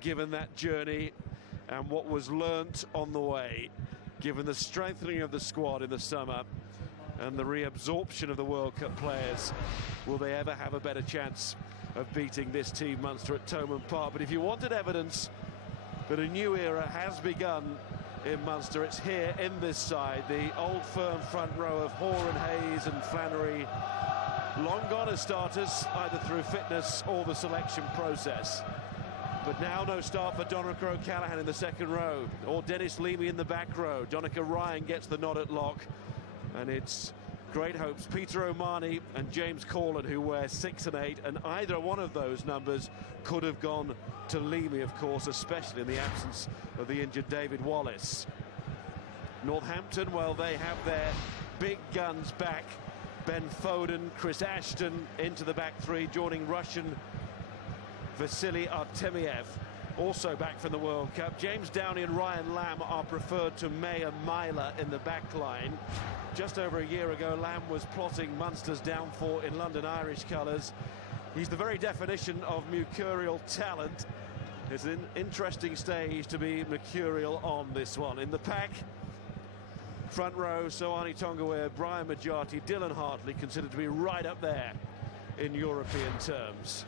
given that journey and what was learnt on the way, given the strengthening of the squad in the summer and the reabsorption of the World Cup players, will they ever have a better chance of beating this team Munster at Thomond Park? But if you wanted evidence that a new era has begun in Munster, it's here in this side. The old firm front row of Hoare and Hayes and Flannery, long gone as starters, either through fitness or the selection process. But now no start for Donnacha O'Callaghan in the second row, or Dennis Leamy in the back row. Donnacha Ryan gets the nod at lock, and it's great hopes Peter O'Mahony and James Corlin who wear 6 and 8, and either one of those numbers could have gone to Leamy, of course, especially in the absence of the injured David Wallace. Northampton, well, they have their big guns back. Ben Foden, Chris Ashton into the back three, joining Russian Vasily Artemiev, also back from the World Cup. James Downey and Ryan Lamb are preferred to May and Myler in the back line. Just over a year ago, Lamb was plotting Munster's downfall in London Irish colours. He's the very definition of mercurial talent. It's an interesting stage to be mercurial on, this one. In the pack, front row, Soani Tongawe, Brian Majati, Dylan Hartley, considered to be right up there in European terms.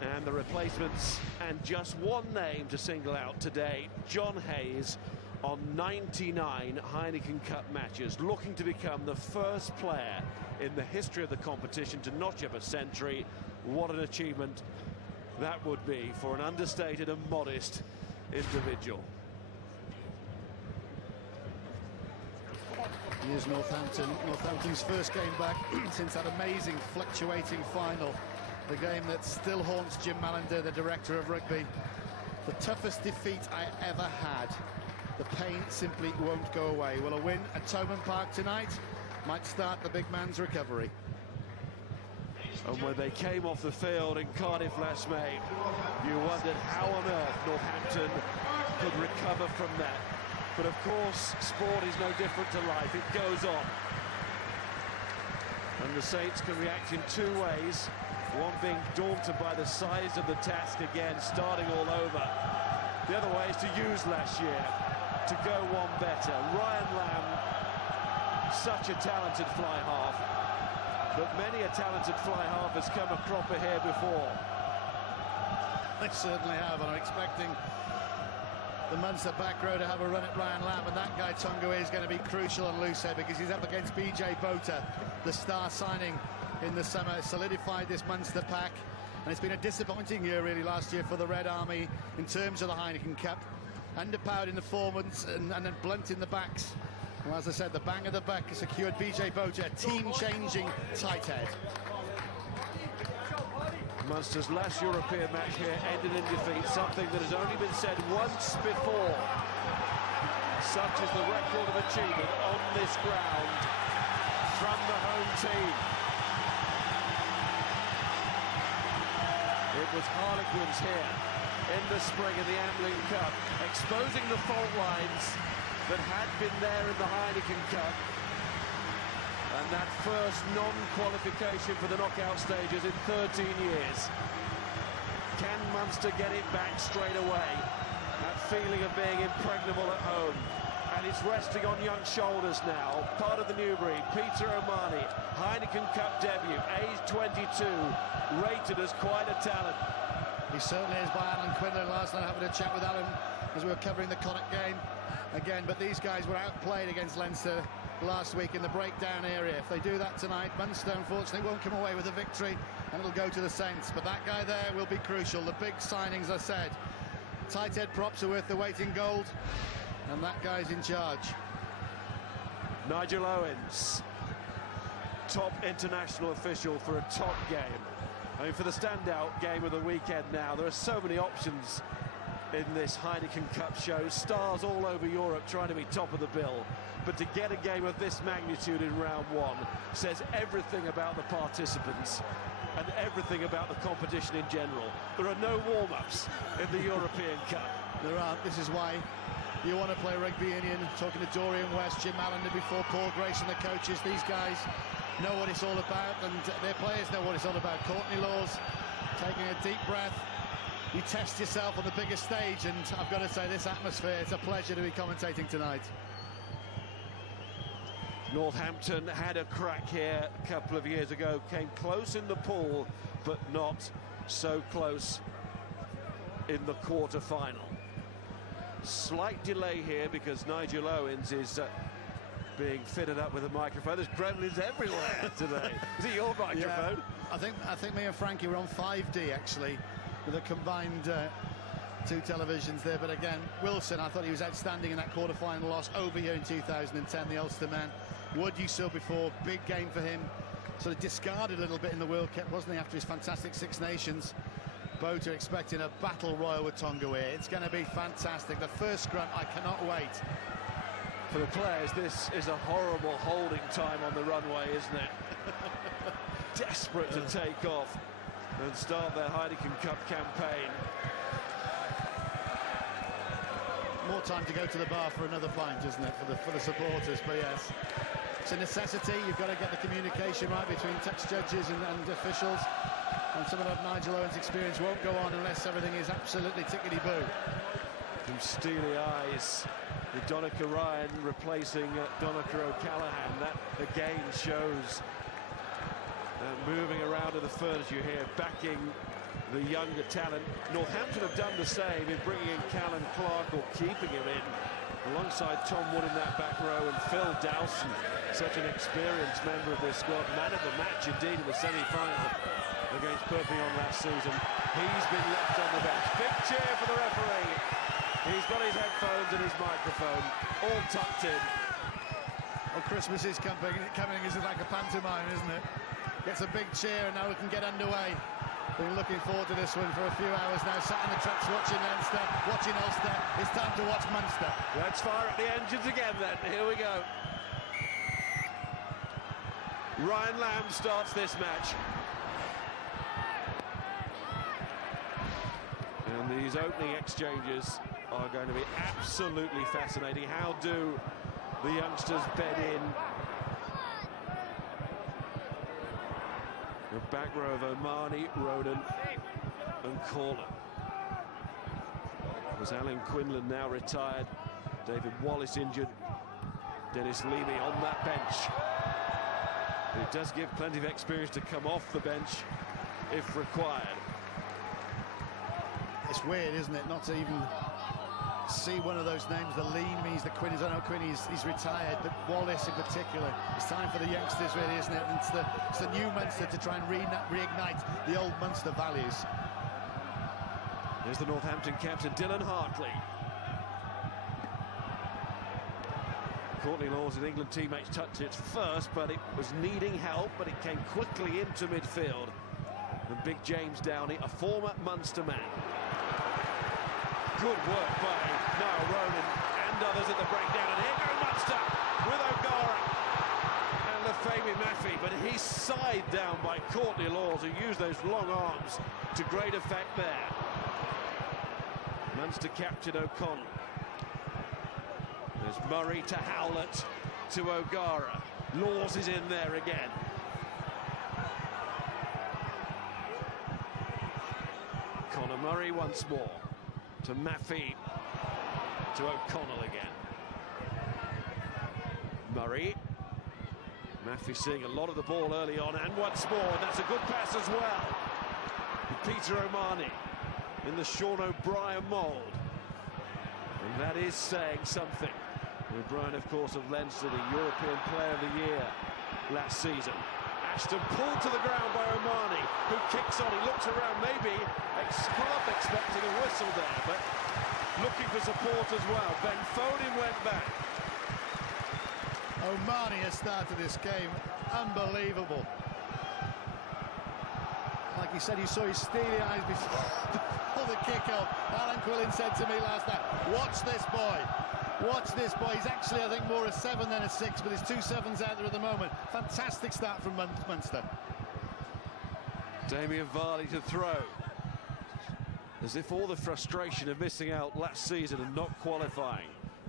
And the replacements, and just one name to single out today, John Hayes, on 99 Heineken Cup matches, looking to become the first player in the history of the competition to notch up a century. What an achievement that would be for an understated and modest individual. Here's Northampton's first game back since that amazing fluctuating final, the game that still haunts Jim Mallender, the director of rugby. The toughest defeat I ever had. The pain simply won't go away. Will a win at Thomond Park tonight might start the big man's recovery. And when they came off the field in Cardiff last May, you wondered how on earth Northampton could recover from that. But of course, sport is no different to life. It goes on. And the Saints can react in two ways. One being daunted by the size of the task again, starting all over. The other way is to use last year to go one better. Ryan Lamb, such a talented fly half, but many a talented fly half has come a cropper here before. They certainly have, and I'm expecting the Munster back row to have a run at Ryan Lamb, and that guy Tongawe is going to be crucial on loose head because he's up against BJ Bota, the star signing in the summer, solidified this Munster pack. And it's been a disappointing year really last year for the Red Army in terms of the Heineken Cup. Underpowered in the forwards and then blunt in the backs. Well, as I said, the bang of the back secured BJ Bota, a team-changing tight head. Munster's last European match here ended in defeat, something that has only been said once before. Such is the record of achievement on this ground from the home team. It was Harlequins here in the spring in the Ambling Cup, exposing the fault lines that had been there in the Heineken Cup. And that first non-qualification for the knockout stages in 13 years. Can Munster get it back straight away? That feeling of being impregnable at home. And it's resting on young shoulders now. Part of the new breed, Peter O'Mahony, Heineken Cup debut, age 22, rated as quite a talent. He certainly is by Alan Quinlan. Last night having a chat with Alan as we were covering the Connacht game again, but these guys were outplayed against Leinster last week in the breakdown area. If they do that tonight, Munster unfortunately won't come away with a victory and it'll go to the Saints, but that guy there will be crucial. The big signings, I said, tight head props are worth the weight in gold, and that guy's in charge. Nigel Owens, top international official for a top game. I mean, for the standout game of the weekend now, there are so many options in this Heineken Cup show. Stars all over Europe trying to be top of the bill. But to get a game of this magnitude in round one says everything about the participants and everything about the competition in general. There are no warm-ups in the European Cup. There aren't. This is why you want to play rugby union. Talking to Dorian West, Jim Allender before, Paul Grayson, the coaches. These guys know what it's all about, and their players know what it's all about. Courtney Laws taking a deep breath. you test yourself on the biggest stage, and I've got to say, this atmosphere, it's a pleasure to be commentating tonight. Northampton had a crack here a couple of years ago, came close in the pool, but not so close in the quarter-final. Slight delay here because Nigel Owens is being fitted up with a microphone. There's gremlins everywhere today. Is it your microphone? Yeah, I think me and Frankie were on 5D actually, with a combined two televisions there. But again, Wilson, I thought he was outstanding in that quarter-final loss over here in 2010, the Ulster man. Wood you saw before, big game for him. Sort of discarded a little bit in the World Cup, wasn't he, after his fantastic Six Nations. Bota expecting a battle royal with Tonga. It's going to be fantastic. The first scrum, I cannot wait. For the players, this is a horrible holding time on the runway, isn't it? Desperate to take off and start their Heineken Cup campaign. More time to go to the bar for another pint, isn't it, for the supporters? But yes, it's a necessity. You've got to get the communication right between touch judges and officials. And some of that Nigel Owens experience won't go on unless everything is absolutely tickety-boo. Some steely eyes. The Donica Ryan replacing Donica O'Callaghan. That again shows moving around in the furniture here, backing the younger talent. Northampton have done the same in bringing in Callan Clark or keeping him in, alongside Tom Wood in that back row and Phil Dowson, such an experienced member of this squad, man of the match indeed in the semi-final against Perpignan last season. He's been left on the bench. Big cheer for the referee. He's got his headphones and his microphone all tucked in. Well, Christmas is coming. This is like a pantomime, isn't it? Gets a big cheer and now we can get underway. Been looking forward to this one for a few hours now. Sat in the tracks watching Leinster, watching Ulster. It's time to watch Munster. Let's fire up the engines again then. Here we go. Ryan Lamb starts this match. And these opening exchanges are going to be absolutely fascinating. How do the youngsters bed in? The back row of O'Mahony, Ronan and Corner. As Alan Quinlan now retired, David Wallace injured, Dennis Leamy on that bench. It does give plenty of experience to come off the bench if required. It's weird, isn't it, not to even see one of those names. The Leamys, the Quinnies. I know Quinny's he's retired, but Wallace in particular. It's time for the youngsters, really, isn't it? And it's the new Munster to try and reignite the old Munster values. There's the Northampton captain, Dylan Hartley. Courtney Lawes and England teammates touched it first, but it was needing help, but it came quickly into midfield. And Big James Downey, a former Munster man. Good work by Niall Ronan and others at the breakdown. And here goes Munster with O'Gara and Lefebvre Maffei. But he's side down by Courtney Lawes, who used those long arms to great effect there. Munster captain O'Connell. There's Murray to Howlett to O'Gara. Lawes is in there again. Conor Murray once more. To Maffei, to O'Connell again. Murray. Maffei seeing a lot of the ball early on, and once more, and that's a good pass as well. Peter O'Mahony in the Sean O'Brien mould. And that is saying something. O'Brien, of course, of Leinster, the European Player of the Year last season. Ashton pulled to the ground by O'Mahony, who kicks on. He looks around, maybe half expecting a whistle there, but looking for support as well. Ben Foden went back. O'Mahony has started this game unbelievable. Like he said, he saw his steely eyes before the kick-off. Alan Quillen said to me last night, watch this boy. Watch this boy. He's actually, I think, more a 7 than a 6, but there's 2 7s out there at the moment. Fantastic start from Munster. Damien Varley to throw. As if all the frustration of missing out last season and not qualifying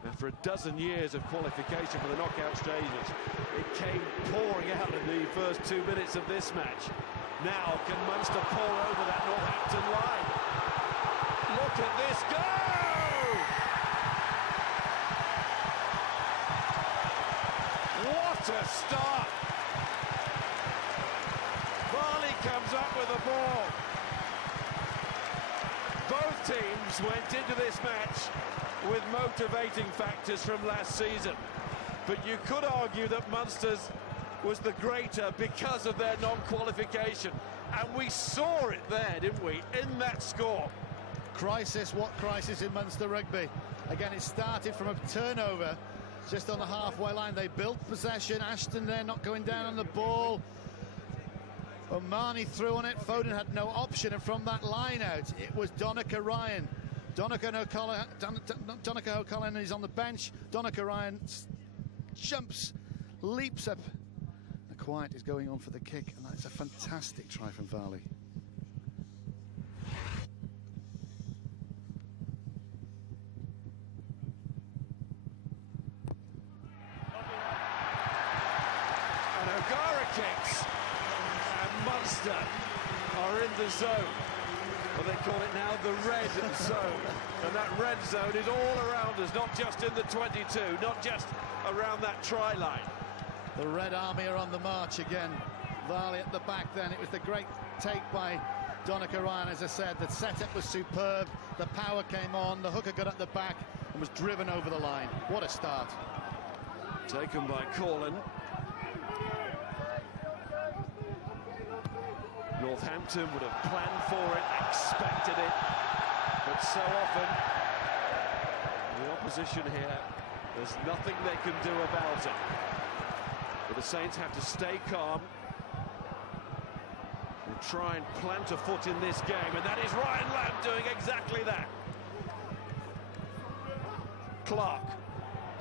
after a dozen years of qualification for the knockout stages, it came pouring out in the first 2 minutes of this match. Now can Munster pour over that Northampton line? Both teams went into this match with motivating factors from last season. But you could argue that Munster's was the greater because of their non-qualification. And we saw it there, didn't we, in that score. Crisis, what crisis in Munster rugby? Again, it started from a turnover just on the halfway line. They built possession. Ashton there not going down on the ball. O'Mahony threw on it. Foden had no option, and from that line out, it was Donnacha Ryan. Donnacha O'Connell is on the bench. Donnacha Ryan jumps, leaps up. The quiet is going on for the kick, and that's a fantastic try from Varley. And O'Gara kicks, and Munster are in the zone. Well, they call it now the red zone. And that red zone is all around us, not just in the 22, not just around that try line. The Red Army are on the march again. Varley at the back then. It was the great take by Donnacha Ryan, as I said. The setup was superb. The power came on. The hooker got at the back and was driven over the line. What a start. Taken by Corlin. Northampton would have planned for it, expected it, but so often the opposition here, there's nothing they can do about it. But the Saints have to stay calm and try and plant a foot in this game, and that is Ryan Lamb doing exactly that. Clark.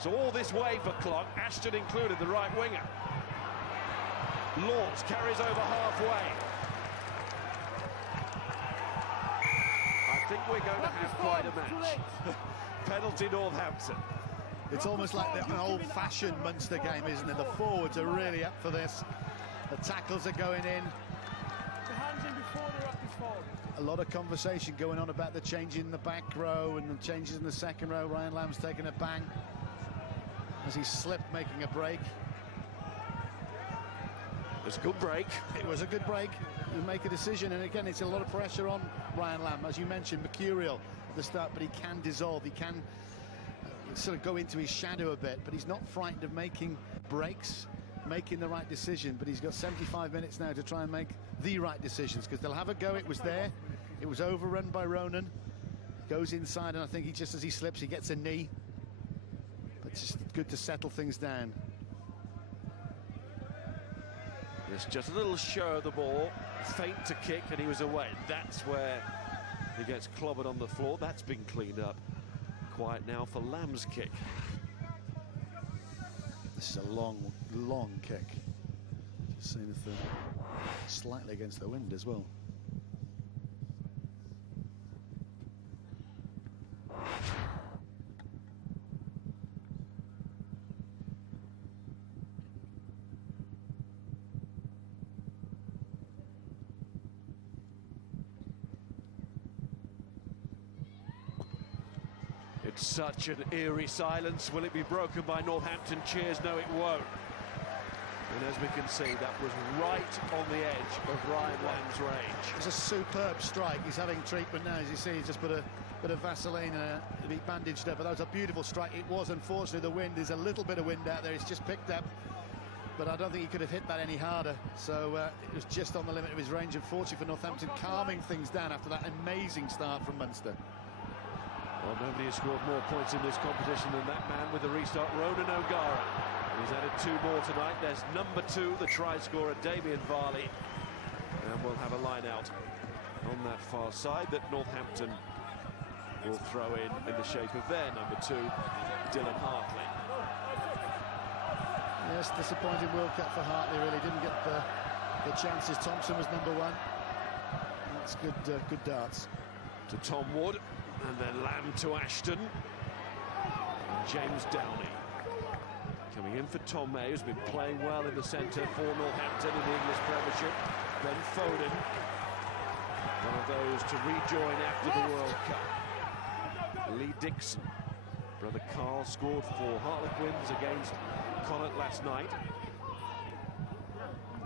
So all this way for Clark, Ashton included, the right winger. Lawrence carries over halfway. I think we're going to have quite a match. Penalty Northampton. It's almost like an old-fashioned Munster game, isn't it? The forwards are really up for this. The tackles are going in. A lot of conversation going on about the change in the back row and the changes in the second row. Ryan Lamb's taking a bang as he slipped, making a break. It was a good break. It was a good break. You make a decision, and again, it's a lot of pressure on Ryan Lamb. As you mentioned, mercurial at the start, but he can dissolve. He can sort of go into his shadow a bit, but he's not frightened of making breaks, making the right decision. But he's got 75 minutes now to try and make the right decisions, because they'll have a go. It was there. It was overrun by Ronan. Goes inside, and I think he, just as he slips, he gets a knee. But it's just good to settle things down. It's just a little show of the ball, feint to kick, and he was away. That's where he gets clobbered on the floor. That's been cleaned up. Quiet now for Lamb's kick. This is a long, long kick. Just seeing if they're slightly against the wind as well. It's such an eerie silence. Will it be broken by Northampton cheers? No, it won't. And as we can see, that was right on the edge of Ryan Lamb's range. It's a superb strike. He's having treatment now. As you see, he's just put a bit of Vaseline and a bit bandaged up. But that was a beautiful strike. It was, unfortunately, the wind. There's a little bit of wind out there. It's just picked up. But I don't think he could have hit that any harder. So it was just on the limit of his range. Unfortunately for Northampton, calming things down after that amazing start from Munster. Well, nobody has scored more points in this competition than that man with the restart, Ronan O'Gara. He's added 2 more tonight. There's number 2, the try scorer, Damien Varley. And we'll have a line out on that far side that Northampton will throw in the shape of their number 2, Dylan Hartley. Yes, disappointing World Cup for Hartley, really. Didn't get the chances. Thompson was number 1. That's good darts. To Tom Wood. And then Lamb to Ashton. And James Downey. Coming in for Tom May, who's been playing well in the centre for Northampton in the English Premiership. Then Foden. One of those to rejoin after the World Cup. Lee Dixon. Brother Carl scored for Harlequins against Connacht last night.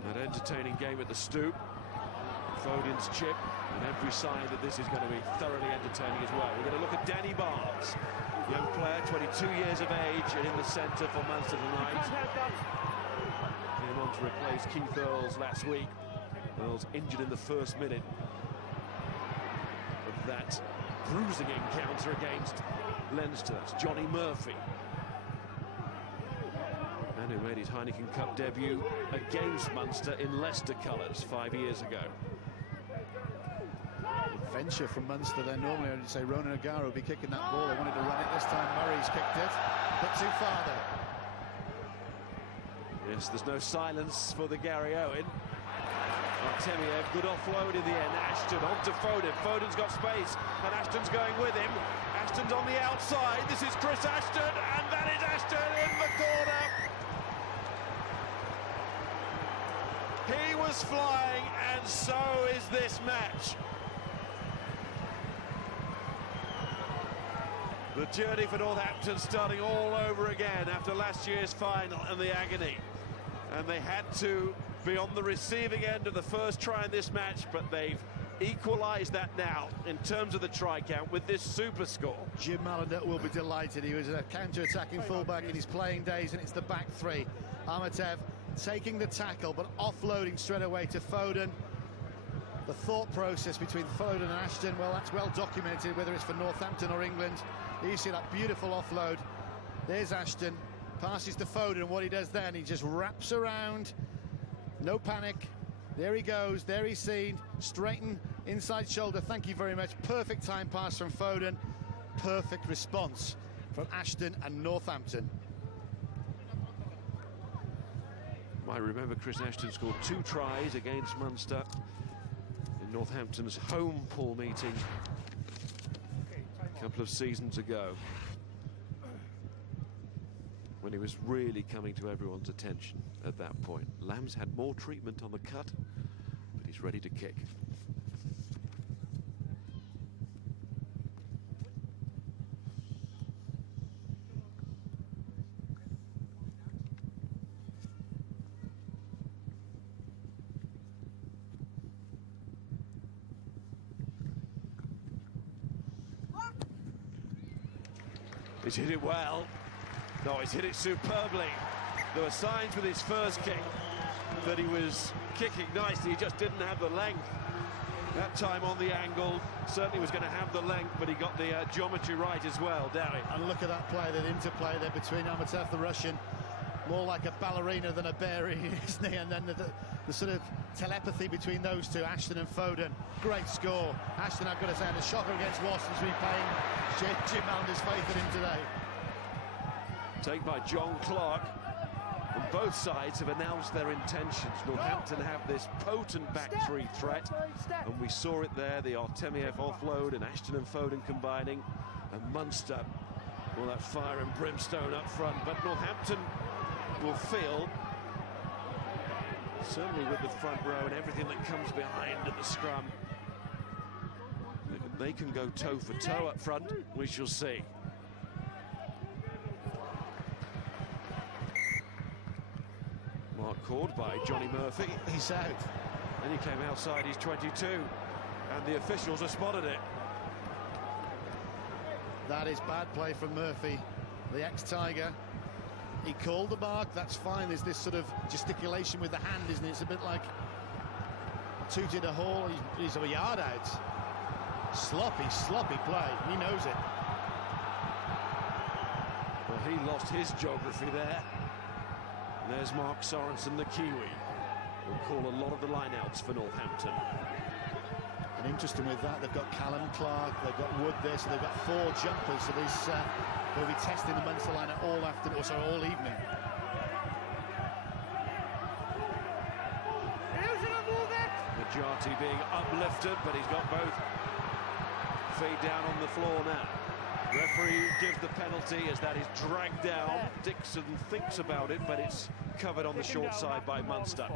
That entertaining game at the Stoop. Foden's chip. And every sign that this is going to be thoroughly entertaining as well. We're going to look at Danny Barnes, young player, 22 years of age, and in the centre for Munster tonight. Came on to replace Keith Earls last week. Earls injured in the first minute of that bruising encounter against Leinster. It's Johnny Murphy, and who made his Heineken Cup debut against Munster in Leicester colours 5 years ago. Venture from Munster then. Normally I'd say Ronan O'Gara would be kicking that ball. They wanted to run it this time. Murray's kicked it, but too far there. Yes, there's no silence for the Gary Owen. Artemiev, good offload in the end. Ashton on to Foden. Foden's got space, and Ashton's going with him. Ashton's on the outside. This is Chris Ashton, and that is Ashton in the corner. He was flying, and so is this match. The journey for Northampton starting all over again after last year's final and the agony. And they had to be on the receiving end of the first try in this match, but they've equalised that now in terms of the try count with this super score. Jim Malander will be delighted. He was a counter-attacking fullback in his playing days, and it's the back three. Amatev taking the tackle, but offloading straight away to Foden. The thought process between Foden and Ashton, well, that's well documented, whether it's for Northampton or England. You see that beautiful offload. There's Ashton, passes to Foden, and what he does then, he just wraps around. No panic. There he goes, there he's seen. Straighten, inside shoulder, thank you very much. Perfect time pass from Foden. Perfect response from Ashton and Northampton. I remember Chris Ashton scored 2 tries against Munster in Northampton's home pool meeting a couple of seasons ago, when he was really coming to everyone's attention at that point. Lamb's had more treatment on the cut, but he's ready to kick. He's hit it well. No, he's hit it superbly. There were signs with his first kick that he was kicking nicely. He just didn't have the length. That time on the angle, certainly was going to have the length, but he got the geometry right as well, Dowie. And look at that play, that interplay there between Amatev, the Russian, more like a ballerina than a bear, isn't he? And then the sort of telepathy between those two, Ashton and Foden. Great score. Ashton, I've got to say, the shocker against Wasps is repaying Jim Malander's faith in him today. Take by John Clark. And both sides have announced their intentions. Northampton have this potent back three threat, and we saw it there, the Artemiev offload and Ashton and Foden combining, and Munster, all that fire and brimstone up front. But Northampton will feel, certainly with the front row and everything that comes behind at the scrum, they can go toe for toe up front. We shall see. Mark called by Johnny Murphy. He's out. And he came outside his 22, and the officials have spotted it. That is bad play from Murphy, the ex-Tiger. He called the mark, that's fine. There's this sort of gesticulation with the hand, isn't it? It's a bit like tooted a hole. He's a yard out. Sloppy play. He knows it. Well, he lost his geography there. There's Mark Sorensen, the Kiwi. Will call a lot of the lineouts for Northampton. And interesting with that, they've got Callum Clark, they've got Wood there, so they've got 4 jumpers. So they'll be testing the Munster lineup all afternoon, or sorry, all evening. Majati being uplifted, but he's got both feet down on the floor now. Referee gives the penalty as that is dragged down. Dixon thinks about it, but it's covered on the short side by Munster.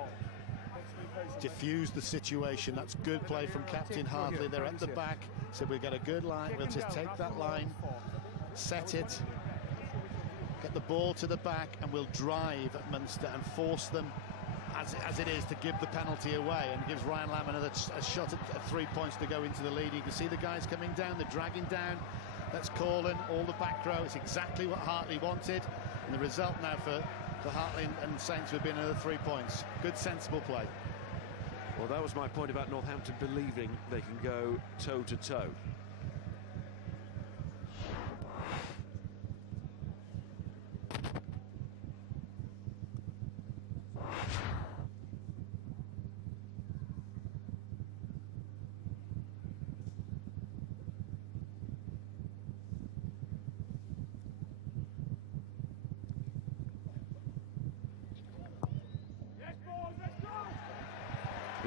Diffuse the situation. That's good play from Captain Hartley. They're at the back, so we've got a good line. We'll just take that line, set it, get the ball to the back, and we'll drive at Munster and force them as it is, to give the penalty away, and gives Ryan Lamb another a shot at 3 points to go into the lead. You can see the guys coming down, they're dragging down. That's calling all the back row. It's exactly what Hartley wanted, and the result now for Hartley and Saints would be another 3 points. Good, sensible play. Well, that was my point about Northampton believing they can go toe-to-toe.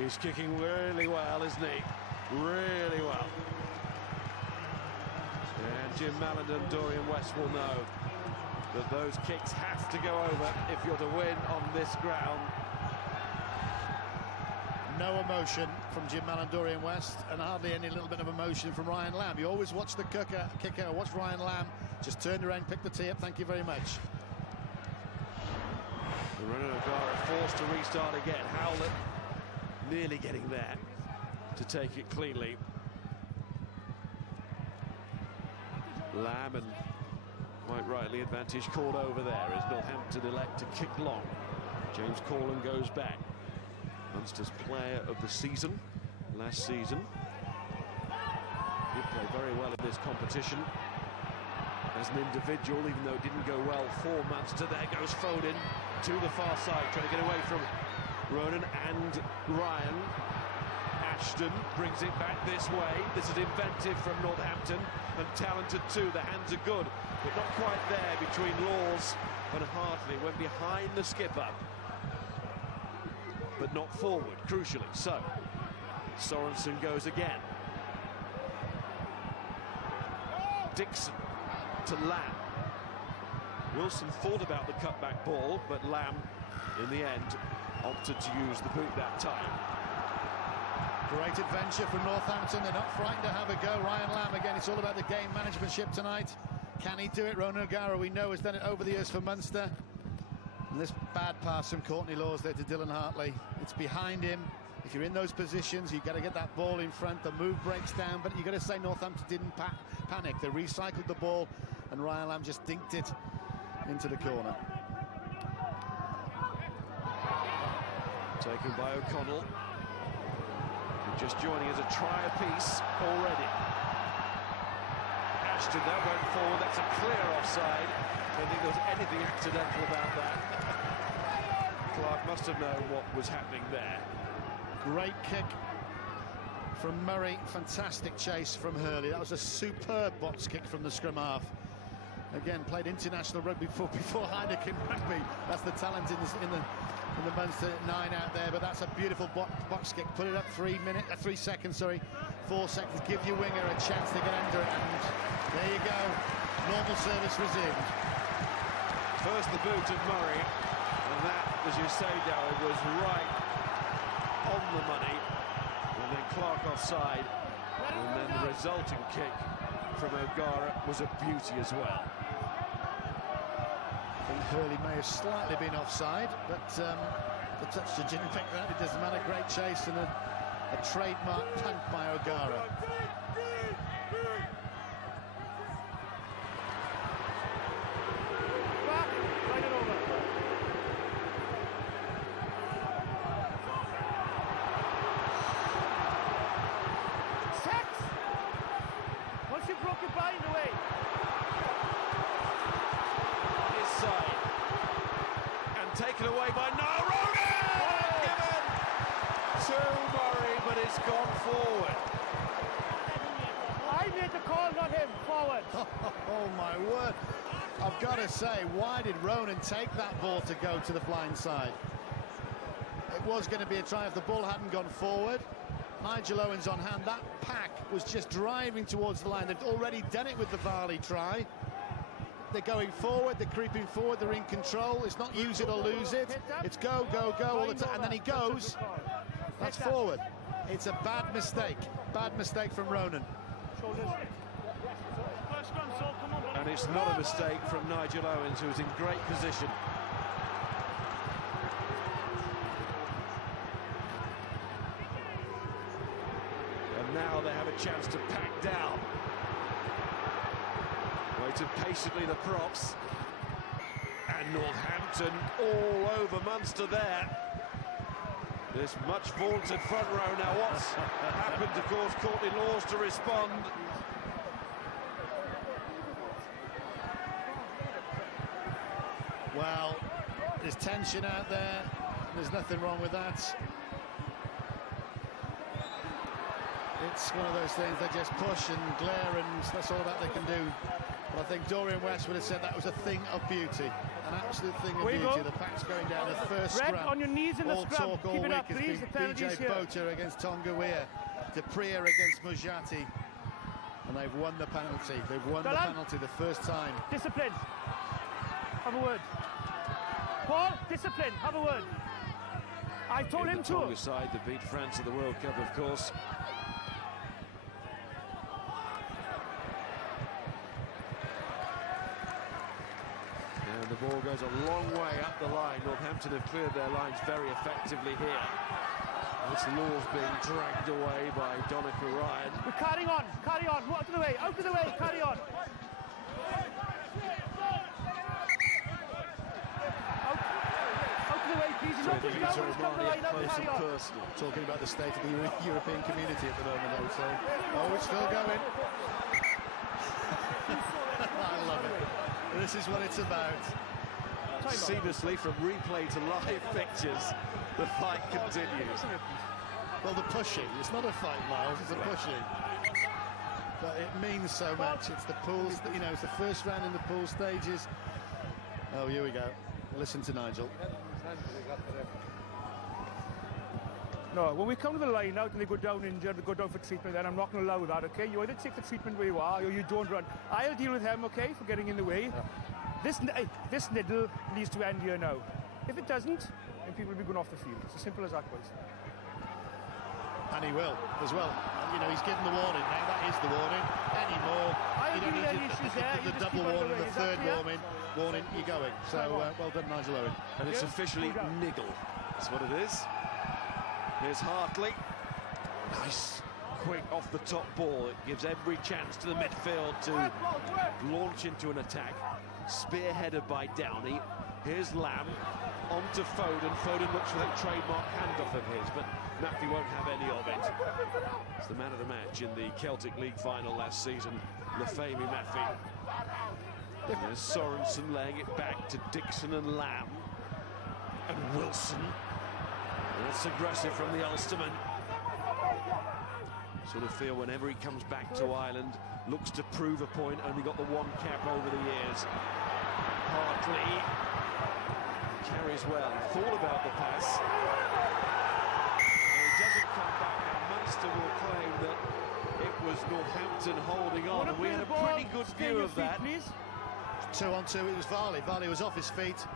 He's kicking really well, isn't he? Really well. And Jim Malland and Dorian West will know that those kicks have to go over if you're to win on this ground. No emotion from Jim Malland, Dorian West, and hardly any little bit of emotion from Ryan Lamb. You always watch the kicker, watch Ryan Lamb just turn around, pick the tee up. Thank you very much. Ronan O'Gara forced to restart again. Howlett nearly getting there to take it cleanly. Lamb, and quite rightly, advantage called over there as Northampton elect to kick long. James Corlin goes back. Munster's player of the season last season. He played very well in this competition as an individual, even though it didn't go well for Munster. There goes Foden to the far side, trying to get away from Ronan and Ryan. Ashton brings it back this way. This is inventive from Northampton, and talented too. The hands are good, but not quite there between Laws and Hartley. Went behind the skipper, but not forward, crucially. So Sorensen goes again. Dixon to Lamb. Wilson thought about the cutback ball, but Lamb in the end opted to use the boot that time. Great adventure from Northampton. They're not frightened to have a go. Ryan Lamb again. It's all about the game managementship tonight. Can he do it? Ronan O'Gara, we know, has done it over the years for Munster. And this bad pass from Courtney Laws there to Dylan Hartley. It's behind him. If you're in those positions, you've got to get that ball in front. The move breaks down, but you've got to say Northampton didn't panic. They recycled the ball, and Ryan Lamb just dinked it into the corner. Taken by O'Connell. Just joining as a try apiece already. Ashton, that went forward. That's a clear offside. I don't think there was anything accidental about that. Clark must have known what was happening there. Great kick from Murray. Fantastic chase from Hurley. That was a superb box kick from the scrum half. Again, played international rugby before Heineken rugby. That's the talent in the Munster 9 out there, but that's a beautiful box kick. Put it up 3 seconds, 4 seconds. Give your winger a chance to get under it, and there you go. Normal service resumed. First the boot of Murray, and that, as you say, Darryl, was right on the money, and then Clark offside, and then the resulting kick from O'Gara was a beauty as well. I think Hurley may have slightly been offside, but the touch to didn't pick that. It doesn't matter. Great chase and a trademark punt by O'Gara. Taken away by Ronan! Given to Murray, but it's gone forward. I made the call, not him. Forward. Oh my word. I've got to say, why did Ronan take that ball to go to the blind side? It was going to be a try if the ball hadn't gone forward. Nigel Owens on hand. That pack was just driving towards the line. They'd already done it with the Varley try. They're going forward, they're creeping forward, they're in control. It's not use it or lose it. It's go, go, go all the time. And then he goes. That's forward. It's a bad mistake. Bad mistake from Ronan. And it's not a mistake from Nigel Owens, who was in great position. waited patiently, the props. And Northampton all over Munster there. This much vaunted front row. Now what's happened to cause Courtney Laws to respond? Well, there's tension out there. There's nothing wrong with that. It's one of those things, they just push and glare, and that's all that they can do. But I think Dorian West would have said that was a thing of beauty, an absolute thing of beauty. The pack's going down, the first Red scrum. on your knees in the all scrum. talk all Keep it week up, has please. been The BJ Bota against Tonga Weir, Deprier against Mujati, and they've won the penalty. They've won the penalty the first time. Discipline. Have a word. Paul, discipline. Have a word. I told him to. Tonga side that beat France at the World Cup, of course. And the ball goes a long way up the line. Northampton have cleared their lines very effectively here. This Laws being dragged away by Donica Ryan. We're carrying on, carry on. Out of the way, carry on. Out of the way, please. You're not going to go when it's come the line up, carry on. Personal. Talking about the state of the European community at the moment, I would say. Oh, it's still going. I love it. This is what it's about. Seamlessly from replay to live pictures, the fight continues. Well, the pushing, it's not a fight, Miles, it's a pushing. But it means so much. It's the pools, you know, it's the first round in the pool stages. Oh, here we go. Listen to Nigel. No, when we come to the line out and they go down injured, they go down for treatment, then I'm not going to allow that, okay? You either take the treatment where you are or you don't run. I'll deal with him, okay, for getting in the way. Yeah. This niddle needs to end here now. If it doesn't, then people will be going off the field. It's as simple as that, boys. And he will, as well. You know, he's given the warning now. That is the warning. Any more, you don't need the double warning, the third warning, you're going. So, well done, Nigel Owen. And it's officially niggle. That's what it is. Here's Hartley. Nice, quick off the top ball. It gives every chance to the midfield to launch into an attack. Spearheaded by Downey. Here's Lamb. On to Foden. Foden looks for that trademark handoff of his, but Maffey won't have any of it. It's the man of the match in the Celtic League final last season, Lafayette Maffey. There's Sorensen laying it back to Dixon and Lamb. And Wilson. That's aggressive from the Ulsterman. Sort of feel whenever he comes back to Ireland, looks to prove a point, only got the one cap over the years. Hartley carries well, thought about the pass. And he doesn't come back, and Munster will claim that it was Northampton holding on, and we had a pretty good view of that. 2 on 2, it was Varley. Varley was off his feet,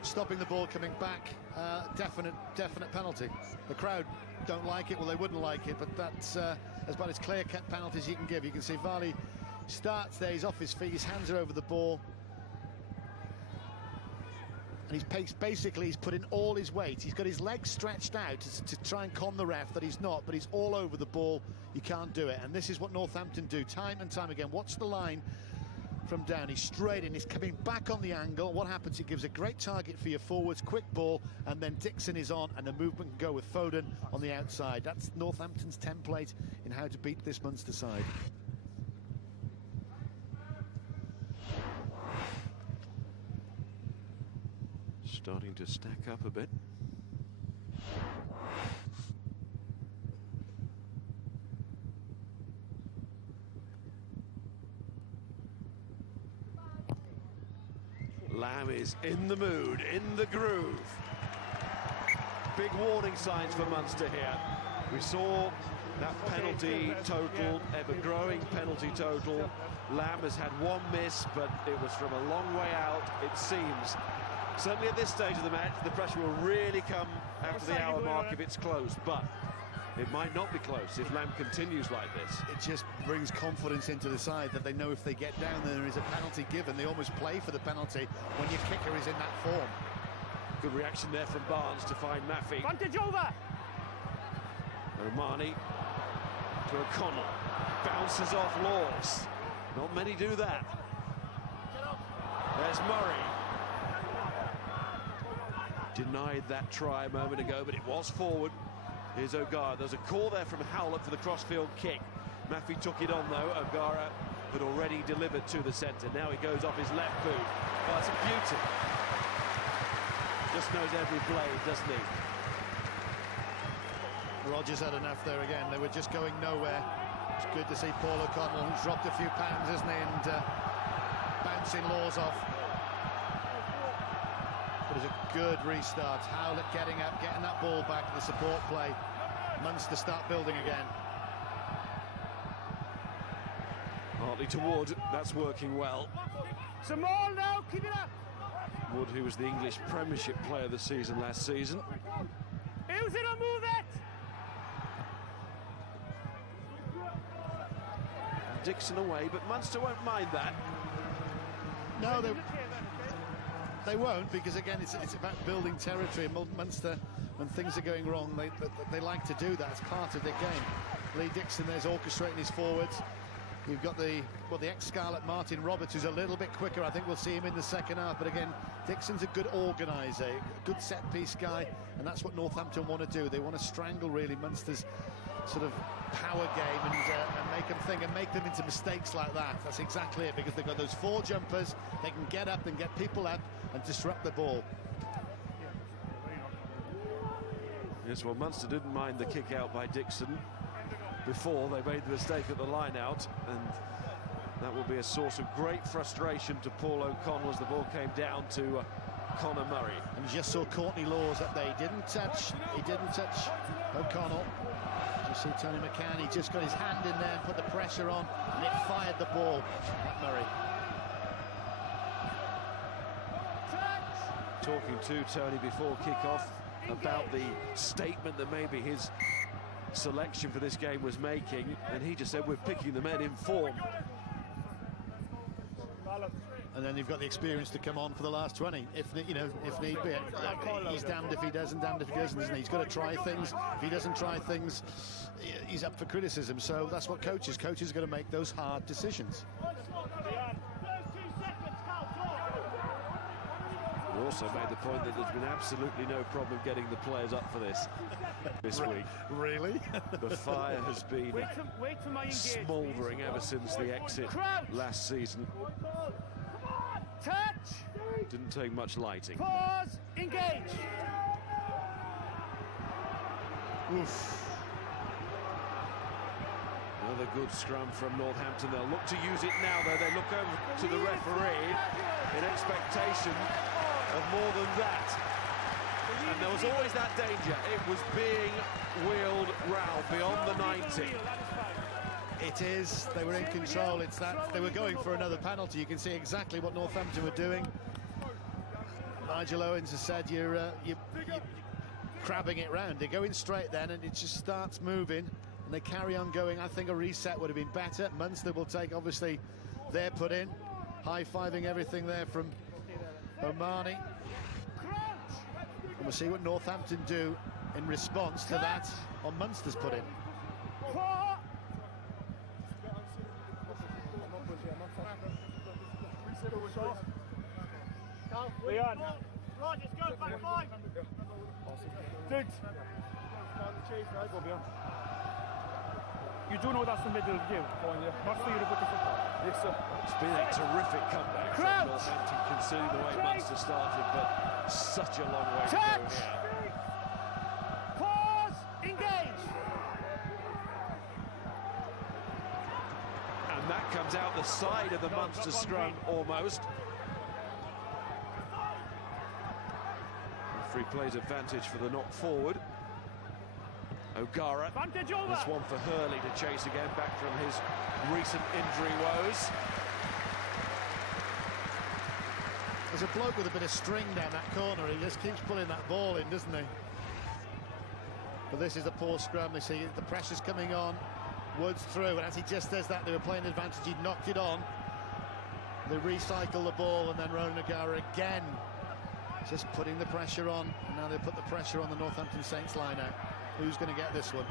stopping the ball coming back. Definite penalty. The crowd don't like it, well, they wouldn't like it, but that's about as clear-cut penalty as you can give. You can see Varley starts there, he's off his feet, his hands are over the ball. And he's put in all his weight. He's got his legs stretched out to try and con the ref that he's not, but he's all over the ball. You can't do it. And this is what Northampton do time and time again. Watch the line from down. He's straight in. He's coming back on the angle. What happens? It gives a great target for your forwards. Quick ball, and then Dixon is on, and the movement can go with Foden on the outside. That's Northampton's template in how to beat this Munster side. Starting to stack up a bit. Lamb is in the mood, in the groove. Big warning signs for Munster here. We saw that penalty total, ever-growing penalty total. Lamb has had one miss, but it was from a long way out, it seems. Certainly at this stage of the match, the pressure will really come after the hour mark if it's close, but it might not be close if Lamb continues like this. It just brings confidence into the side that they know if they get down there is a penalty given. They almost play for the penalty when your kicker is in that form. Good reaction there from Barnes to find Maffey. Advantage over. O'Mahony to O'Connell. Bounces off Laws. Not many do that. There's Murray. Denied that try a moment ago, but it was forward. Here's O'Gara. There's a call there from Howlett for the crossfield kick. Maffey took it on though. O'Gara had already delivered to the centre. Now he goes off his left boot. Oh, it's a beauty. Just knows every blade, doesn't he? Rogers had enough there again. They were just going nowhere. It's good to see Paul O'Connell, who's dropped a few pounds, isn't he, and bouncing Laws off. But it's a good restart. Howlett getting up, getting that ball back to the support play. Munster start building again. Hartley to Wood. That's working well. Some more now, keep it up. Wood, who was the English Premiership Player of the season last season. Use it or move it. Dixon away, but Munster won't mind that. No, they won't, because again it's about building territory. Munster, when things are going wrong, they like to do that. It's part of their game. Lee Dixon there's orchestrating his forwards. You've got the ex-Scarlet Martin Roberts, who's a little bit quicker. I think we'll see him in the second half, but again Dixon's a good organiser, a good set-piece guy, and that's what Northampton want to do. They want to strangle really Munster's sort of power game and make them think and make them into mistakes like that. That's exactly it, because they've got those four jumpers. They can get up and get people up and disrupt the ball. Yes, well, Munster didn't mind the kick out by Dixon before they made the mistake at the line out, and that will be a source of great frustration to Paul O'Connell as the ball came down to Conor Murray. And you just saw Courtney Laws up there. He didn't touch O'Connell. You see Tony McCann, he just got his hand in there and put the pressure on, and it fired the ball at Murray. Talking to Tony before kick-off about the statement that maybe his selection for this game was making, and he just said we're picking the men in form. And then you've got the experience to come on for the last 20, if need be. He's damned if he doesn't, damned if he doesn't, isn't he? He's got to try things. If he doesn't try things, he's up for criticism. So that's what coaches are going to make those hard decisions. We also made the point that there's been absolutely no problem getting the players up for this week. Really? The fire has been smouldering ever since the exit last season. Touch! Didn't take much lighting. Pause! Engage! Oof. Another good scrum from Northampton. They'll look to use it now, though. They look over to the referee in expectation of more than that. And there was always that danger. It was being wheeled round beyond the 90. It is. They were in control. It's that they were going for another penalty. You can see exactly what Northampton were doing. Nigel Owens has said you're crabbing it round. They're going straight then, and it just starts moving, and they carry on going. I think a reset would have been better. Munster will take, obviously, their put in. High-fiving everything there from Omani. And we'll see what Northampton do in response to that on Munster's put in. Leon. Rogers, go back 5. Dude. You do know that's the middle view, not for you to put the football. Yes, sir. It's been a terrific comeback from Northampton, considering the way Munster started, but such a long way to go here. Pause, engage. And that comes out the side of the Munster scrum almost. Free plays advantage for the knock forward. O'Gara. This one for Hurley to chase again, back from his recent injury woes. There's a bloke with a bit of string down that corner. He just keeps pulling that ball in, doesn't he? But this is a poor scrum. They see the pressure's coming on. Woods through, and as he just does that, they were playing advantage. He knocked it on. They recycle the ball, and then Ronan O'Gara again just putting the pressure on, and now they put the pressure on the Northampton Saints line out. Who's going to get this one?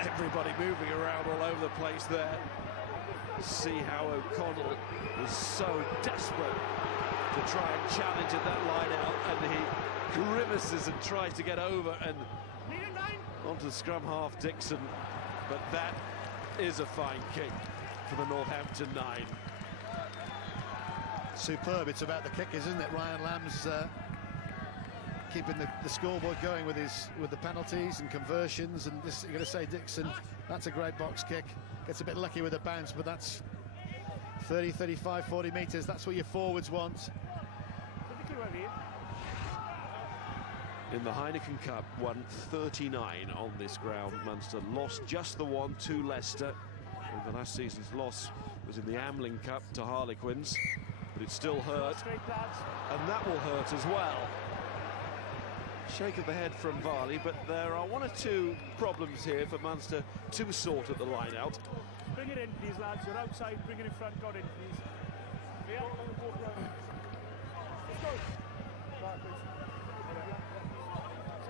Everybody moving around all over the place there. See how O'Connell was so desperate to try and challenge at that line out, and he grimaces and tries to get over and onto the scrum half Dixon. But that is a fine kick for the Northampton 9. Superb. It's about the kickers, isn't it? Ryan Lamb's keeping the scoreboard going with the penalties and conversions, and this, you're going to say Dixon, that's a great box kick. Gets a bit lucky with a bounce, but that's 30, 35, 40 metres. That's what your forwards want. In the Heineken Cup, won 39 on this ground. Munster lost just the one to Leicester. And the last season's loss was in the Amling Cup to Harlequins, but it still hurt, and that will hurt as well. Shake of the head from Varley, but there are one or two problems here for Munster to sort at the line out. Bring it in, please, lads. You're outside. Bring it in front. Got in, please. Yeah. Let's go.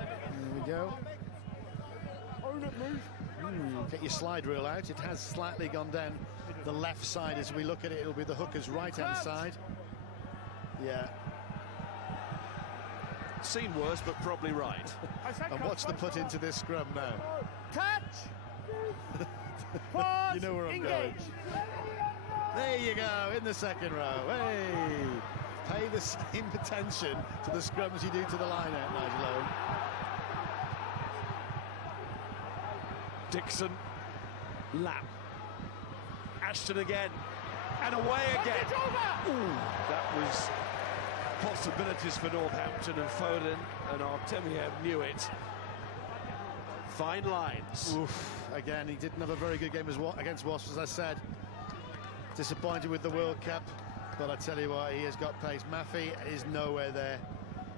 There we go. Get your slide rule out. It has slightly gone down the left side. As we look at it, it'll be the hooker's right-hand side. Yeah. Seen worse, but probably right. And what's the put into this scrum now? Touch! Pause! You know where I'm Engage. going. There you go, in the second row. Hey! Pay the same attention to the scrums you do to the line-out, Nigel Owen. Dixon, Lamb, Ashton again, and away again. Ooh, that was possibilities for Northampton, and Foden and Artemiev knew it. Fine lines. Oof. Again, he didn't have a very good game against Wasps, as I said. Disappointed with the World Cup, but I tell you what, he has got pace. Maffey is nowhere there,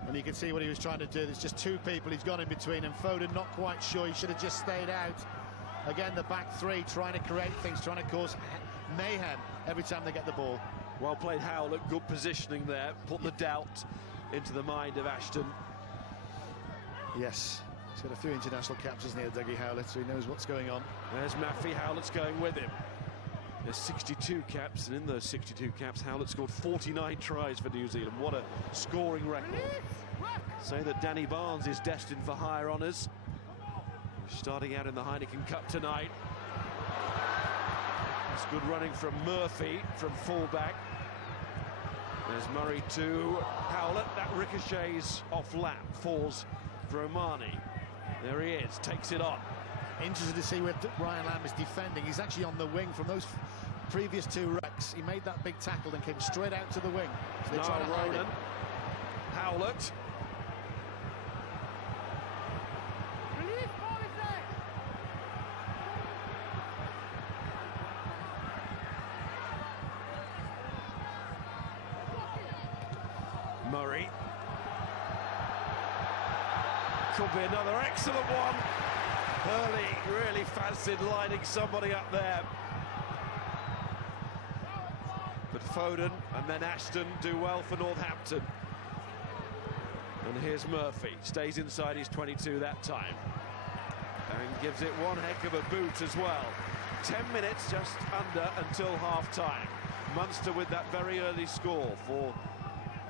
and you can see what he was trying to do. There's just two people he's got in between, and Foden not quite sure. He should have just stayed out. Again, the back three trying to create things, trying to cause mayhem every time they get the ball. Well played, Howlett. Good positioning there. Put the doubt into the mind of Ashton. Yes, he's got a few international caps, isn't he, Dougie Howlett, so he knows what's going on. There's Maffey. Howlett's going with him. There's 62 caps, and in those 62 caps, Howlett scored 49 tries for New Zealand. What a scoring record. Say that Danny Barnes is destined for higher honours. Starting out in the Heineken Cup tonight. It's good running from Murphy from fullback. There's Murray to Howlett. That ricochets off Lamb, falls for Omani. There he is, takes it on. Interested to see where Ryan Lamb is defending. He's actually on the wing from those previous two wrecks. He made that big tackle and came straight out to the wing. So they try to hide him. Howlett. Murray. Could be another excellent one. Hurley really fancied lining somebody up there. But Foden and then Ashton do well for Northampton. And here's Murphy. Stays inside his 22 that time. And gives it one heck of a boot as well. 10 minutes just under until half-time. Munster with that very early score for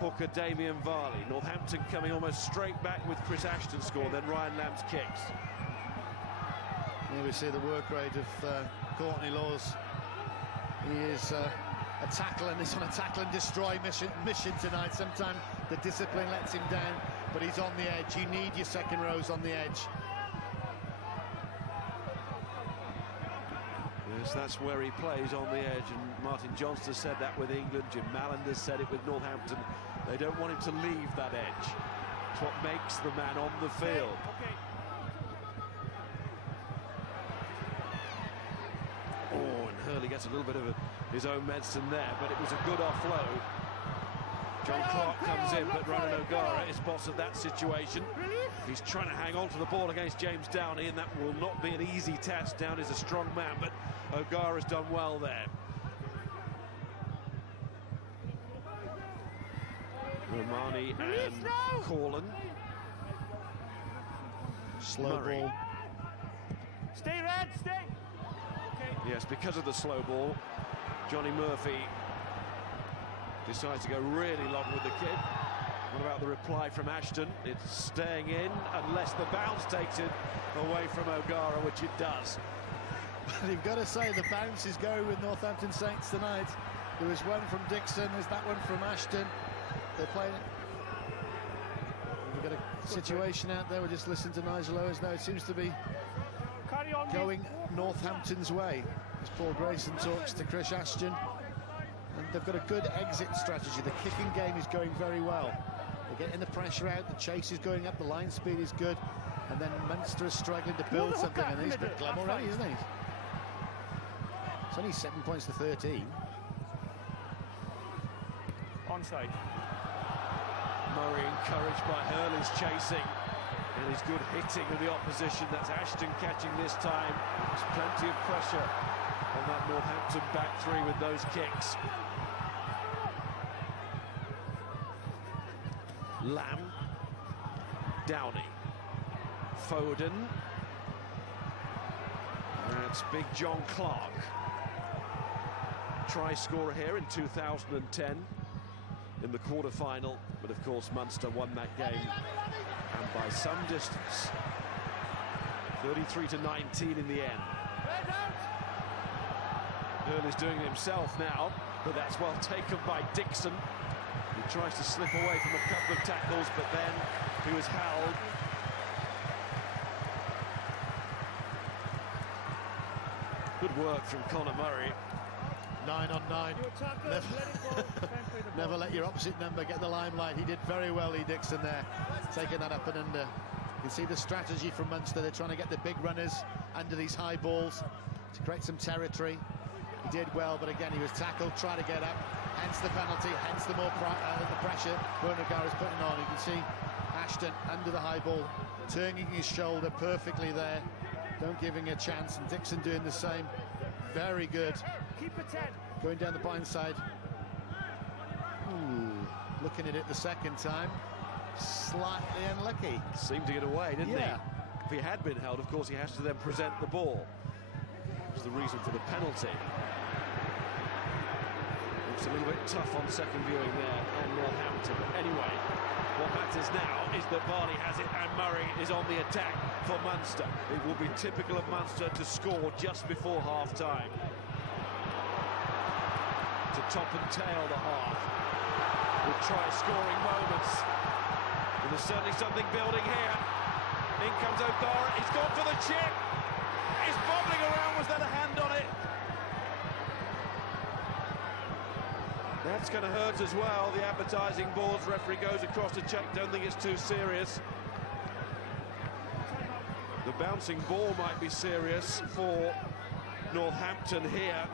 hooker Damien Varley. Northampton coming almost straight back with Chris Ashton's score, then Ryan Lamb's kicks. Here we see the work rate of Courtney Laws. He is a tackle, and he's on a tackle and destroy mission tonight. Sometimes the discipline lets him down, but he's on the edge. You need your second rows on the edge. Yes, that's where he plays, on the edge, and Martin Johnston said that with England. Jim Mallanders said it with Northampton. They don't want him to leave that edge. It's what makes the man on the field. Oh, and Hurley gets a little bit of his own medicine there, but it was a good offload. John Clark comes in, but Ronan O'Gara is boss of that situation. He's trying to hang on to the ball against James Downey, and that will not be an easy task. Downey's a strong man, but O'Gara's done well there. Romani and Corlin. Slow Murray. ball. Stay red, stay. Okay. Yes, because of the slow ball. Johnny Murphy decides to go really long with the kick. What about the reply from Ashton? It's staying in unless the bounce takes it away from O'Gara, which it does. You've got to say the bounces go with Northampton Saints tonight. There was one from Dixon, there's that one from Ashton. They're playing it. We've got a situation out there. We'll just listen to Nigel Owens now. It seems to be going Northampton's way as Paul Grayson talks to Chris Ashton. And they've got a good exit strategy. The kicking game is going very well. They're getting the pressure out, the chase is going up, the line speed is good. And then Munster is struggling to build something, and he's a bit glum already, isn't he? It's only 7 points to 13. Onside. Murray encouraged by Hurley's chasing and his good hitting of the opposition. That's Ashton catching this time. There's plenty of pressure on that Northampton back three with those kicks. Lamb, Downey, Foden. That's Big John Clark. Try scorer here in 2010 in the quarter-final, but of course Munster won that game, and by some distance, 33-19 in the end. Hurley's doing it himself now, but that's well taken by Dixon. He tries to slip away from a couple of tackles, but then he was held. Good work from Conor Murray. 9 on 9. Never let your opposite number get the limelight. He did very well, Lee Dixon there, taking that up and under. You can see the strategy from Munster. They're trying to get the big runners under these high balls to create some territory. He did well, but again, he was tackled, trying to get up, hence the penalty, hence the more the pressure Werner is putting on. You can see Ashton under the high ball, turning his shoulder perfectly there, don't giving a chance, and Dixon doing the same. Very good. Keep it 10. Going down the blind side. Ooh, looking at it the second time, slightly unlucky. Seemed to get away, didn't he? If he had been held, of course, he has to then present the ball. Which is the reason for the penalty. Looks a little bit tough on second viewing there on Northampton. But anyway, what matters now is that Varney has it and Murray is on the attack for Munster. It will be typical of Munster to score just before half-time. To top and tail the half. We'll try scoring moments. And there's certainly something building here. In comes O'Gara, he's gone for the chip. He's bobbling around, was that a hand on it? That's going to hurt as well. The advertising boards, referee goes across to check, don't think it's too serious. The bouncing ball might be serious for Northampton here.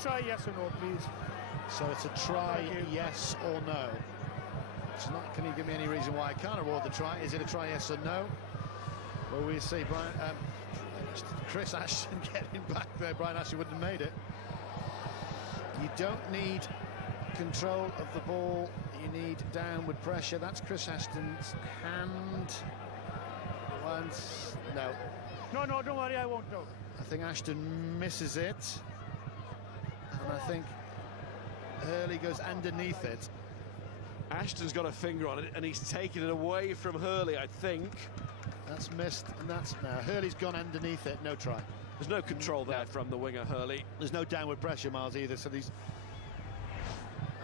Try yes or no, please. So it's a try, yes or no. It's not. Can you give me any reason why I can't award the try? Is it a try, yes or no? Well, we'll see. Chris Ashton getting back there. Brian Ashton wouldn't have made it. You don't need control of the ball. You need downward pressure. That's Chris Ashton's hand. Once. No. No, don't worry, I won't know. I think Ashton misses it. And I think Hurley goes underneath it. Ashton's got a finger on it and he's taken it away from Hurley, I think. That's missed, and that's now. Hurley's gone underneath it, no try. There's no control there from the winger, Hurley. There's no downward pressure, Miles, either, so these...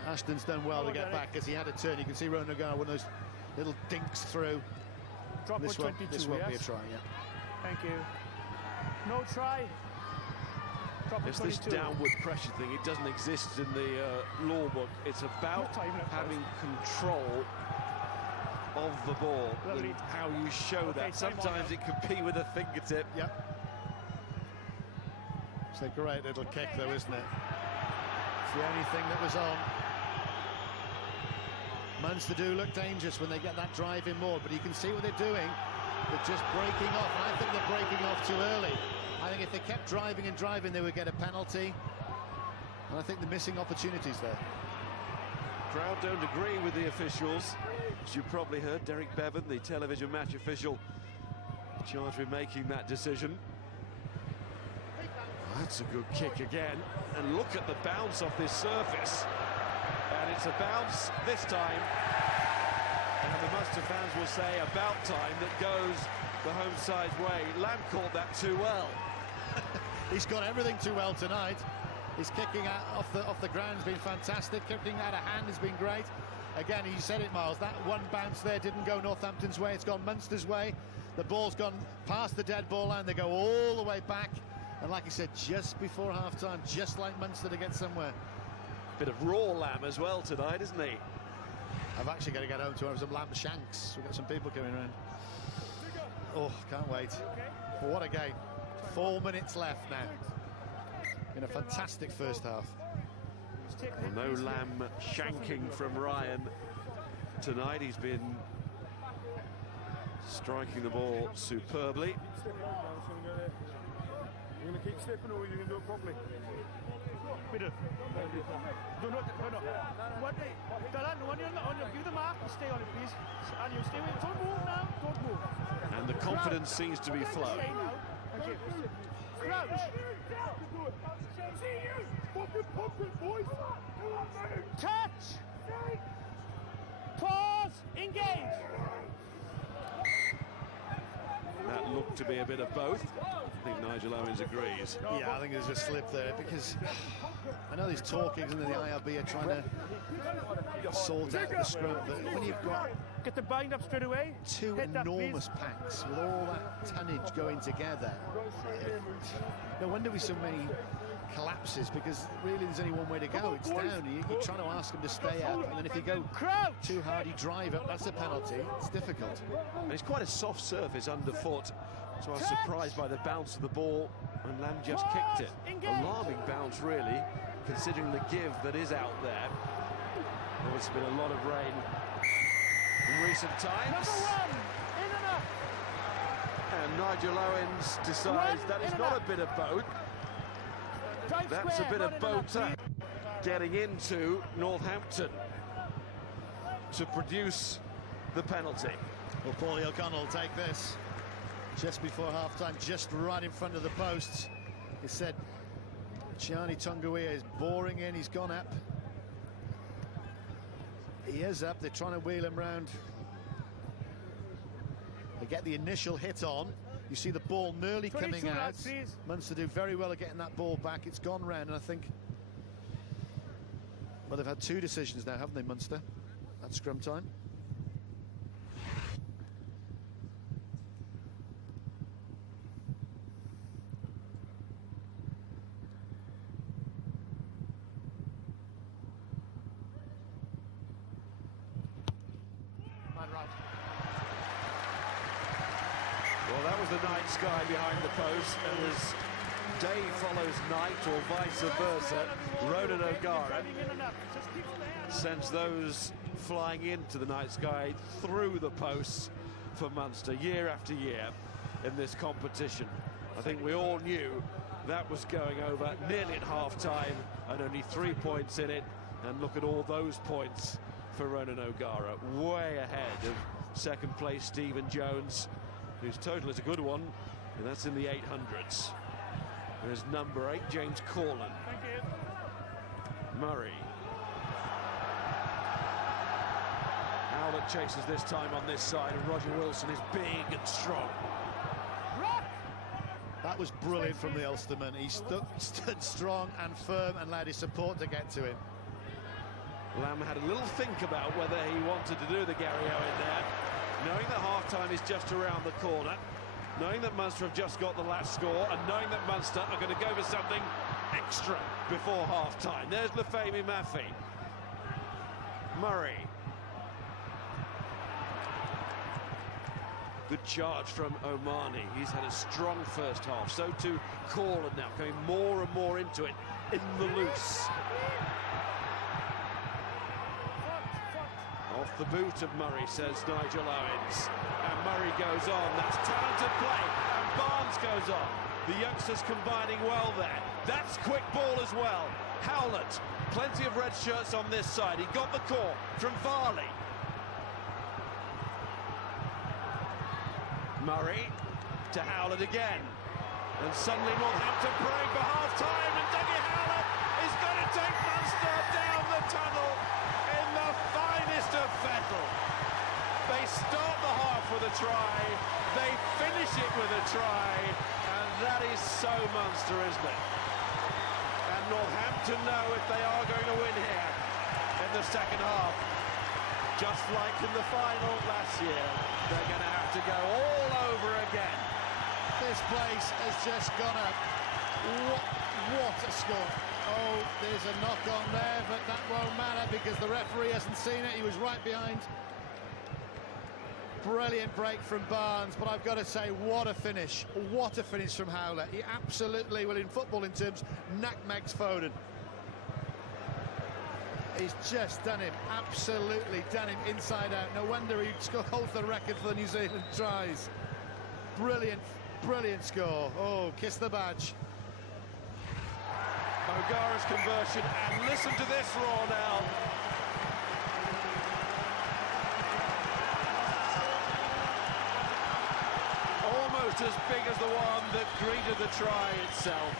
Ashton's done well to get back, as he had a turn. You can see Ronan O'Gara, one of those little dinks through. Drop this 22, this won't be a try, yeah. Thank you. No try. It's this downward pressure thing. It doesn't exist in the law book. It's about having control of the ball and how you show that. Sometimes it can be with a fingertip. Yep. It's a great little kick, though, isn't it? It's the only thing that was on. Munster do look dangerous when they get that drive in more, but you can see what they're doing. They're just breaking off. I think they're breaking off too early. I think if they kept driving and driving, they would get a penalty. And I think they're missing opportunities there. Crowd don't agree with the officials. As you probably heard, Derek Bevan, the television match official, charged with making that decision. That's a good kick again. And look at the bounce off this surface. And it's a bounce this time. And the Munster fans will say about time that goes the home side's way. Lamb caught that too well. He's got everything too well tonight. His kicking out off the ground has been fantastic. Kicking out of hand has been great. Again, you said it, Miles, that one bounce there didn't go Northampton's way, it's gone Munster's way. The ball's gone past the dead ball line, they go all the way back. And like I said, just before half-time, just like Munster to get somewhere. Bit of raw lamb as well tonight, isn't he? I've actually got to get home to have some lamb shanks. We've got some people coming around. Oh, can't wait. But what a game. 4 minutes left now. In a fantastic first half. Well, no lamb shanking from Ryan tonight. He's been striking the ball superbly. You're going to keep stepping or you're going to do it properly? Middle. Give the mark and stay on it, please. And you stay with it. Don't move now. Don't move. And the confidence seems to be flowing. Crouch. Touch. Pause. Engage. That looked to be a bit of both. I think Nigel Owens agrees. Yeah, I think there's a slip there because I know there's talkings and the IRB are trying to sort out the scrum, but when you've got get the bind up straight away, two enormous packs with all that tonnage going together, no wonder we so many collapses, because really there's only one way to go, it's down. You're trying to ask him to stay up, and then if you go too hard, you drive up, that's a penalty. It's difficult. And it's quite a soft surface underfoot, so I was surprised by the bounce of the ball, and Lamb just kicked it. Alarming bounce, really, considering the give that is out there. There's been a lot of rain in recent times. And Nigel Owens decides that is not a bit of boat. That's a bit of boater getting into Northampton to produce the penalty. Well, Paulie O'Connell will take this just before half-time, just right in front of the posts. He said Gianni Tonguia is boring in, he's gone up. He is up, they're trying to wheel him round. They get the initial hit on. You see the ball nearly coming out. Munster do very well at getting that ball back. It's gone round, and I think, well, they've had two decisions now, haven't they, Munster, at scrum time? Well, that was the night sky behind the post, and as day follows night, or vice versa, Ronan O'Gara sends those flying into the night sky through the posts for Munster year after year in this competition. I think we all knew that was going over nearly at half-time, and only 3 points in it, and look at all those points for Ronan O'Gara, way ahead of second place Stephen Jones, whose total is a good one, and that's in the 800s. There's number 8, James Corlin. Thank you. Murray. Howlett chases this time on this side, and Roger Wilson is big and strong. That was brilliant from the Ulsterman. He stood strong and firm and allowed his support to get to him. Lamb had a little think about whether he wanted to do the Gary Owen there, knowing that half-time is just around the corner, knowing that Munster have just got the last score, and knowing that Munster are going to go for something extra before half-time. There's Lafemi Maffei. Murray. Good charge from Omani. He's had a strong first half. So too Corlin now, going more and more into it in the loose. Off the boot of Murray, says Nigel Owens. And Murray goes on. That's talented play. And Barnes goes on. The youngsters combining well there. That's quick ball as well. Howlett, plenty of red shirts on this side. He got the call from Varley. Murray to Howlett again. And And suddenly Northampton praying for half-time, and Dougie Howlett is going to take Munster down the tunnel in the finest of fettle. They start the half with a try, they finish it with a try, and that is so Munster, isn't it? And Northampton know if they are going to win here in the second half, just like in the final last year, they're going to have to go all over again. This place has just gone up. What a score. Oh, there's a knock on there, but that won't matter because the referee hasn't seen it. He was right behind. Brilliant break from Barnes, but I've got to say, what a finish. What a finish from Howlett. He absolutely, well, in football in terms, nutmegs Foden. He's just done him, absolutely done him inside out. No wonder he holds the record for the New Zealand tries. Brilliant, brilliant score. Oh, kiss the badge. O'Gara's conversion, and listen to this roar now. Almost as big as the one that greeted the try itself.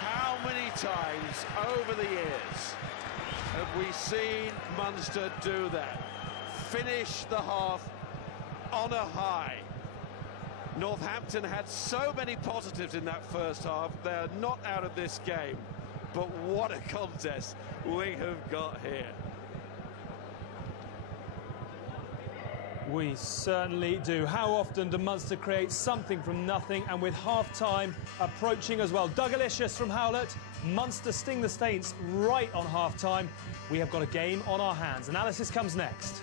How many times over the years have we seen Munster do that? Finish the half on a high. Northampton had so many positives in that first half. They're not out of this game. But what a contest we have got here. We certainly do. How often do Munster create something from nothing, and with half-time approaching as well? Dougalicious from Howlett. Munster sting the Saints right on half-time. We have got a game on our hands. Analysis comes next.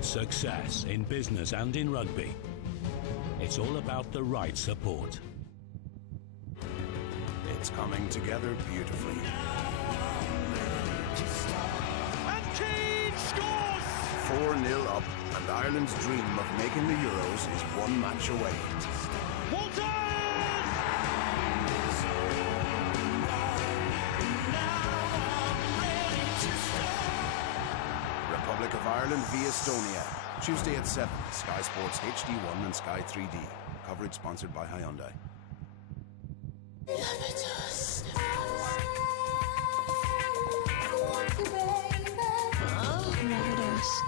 Success in business and in rugby. It's all about the right support. It's coming together beautifully. And Keane scores! 4-0 up, and Ireland's dream of making the Euros is one match away. Walton! Republic of Ireland v Estonia. Tuesday at 7. Sky Sports HD1 and Sky 3D. Coverage sponsored by Hyundai. Rapidos,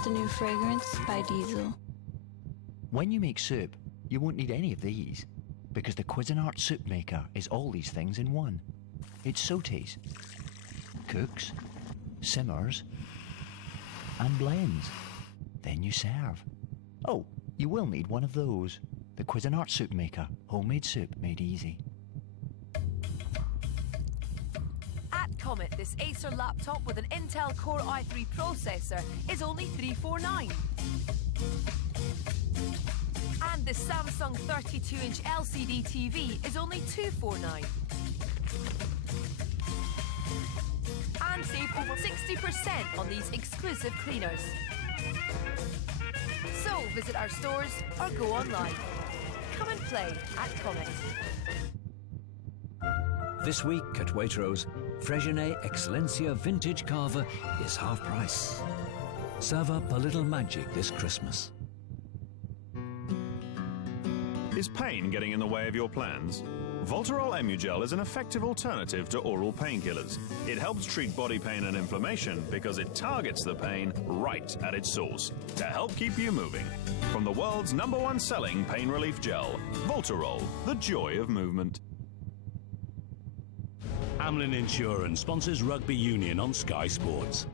the new fragrance by Diesel. When you make soup, you won't need any of these, because the Cuisinart Soup Maker is all these things in one. It sautés, cooks, simmers, and blends. Then you serve. Oh, you will need one of those. The Cuisinart Soup Maker. Homemade soup made easy. At Comet, this Acer laptop with an Intel Core i3 processor is only $349. And this Samsung 32-inch LCD TV is only $249. And save over 60% on these exclusive cleaners. So visit our stores or go online. Come and play at Comet. This week at Waitrose, Fresgenet Excellencia Vintage Carver is half price. Serve up a little magic this Christmas. Is pain getting in the way of your plans? Voltarol Emugel is an effective alternative to oral painkillers. It helps treat body pain and inflammation because it targets the pain right at its source to help keep you moving. From the world's #1 selling pain relief gel, Voltarol, the joy of movement. Amlin Insurance sponsors Rugby Union on Sky Sports.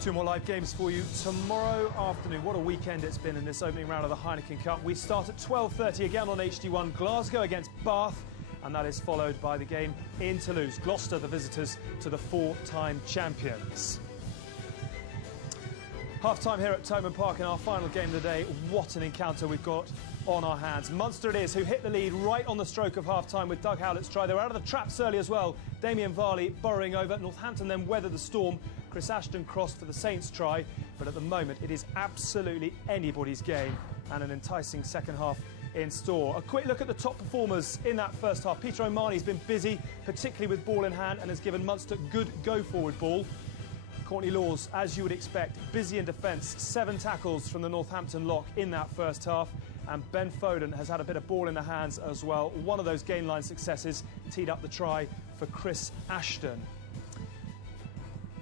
Two more live games for you tomorrow afternoon. What a weekend it's been in this opening round of the Heineken Cup. We start at 12:30 again on HD1, Glasgow against Bath, and that is followed by the game in Toulouse. Gloucester, the visitors to the four-time champions. Half-time here at Thomond Park in our final game of the day. What an encounter we've got on our hands. Munster it is, who hit the lead right on the stroke of half-time with Doug Howlett's try. They were out of the traps early as well. Damien Varley burrowing over. Northampton then weathered the storm. Chris Ashton crossed for the Saints try. But at the moment, it is absolutely anybody's game, and an enticing second half in store. A quick look at the top performers in that first half. Peter O'Mahony's been busy, particularly with ball in hand, and has given Munster good go-forward ball. Courtney Laws, as you would expect, busy in defence. 7 tackles from the Northampton lock in that first half. And Ben Foden has had a bit of ball in the hands as well. One of those gain line successes teed up the try for Chris Ashton.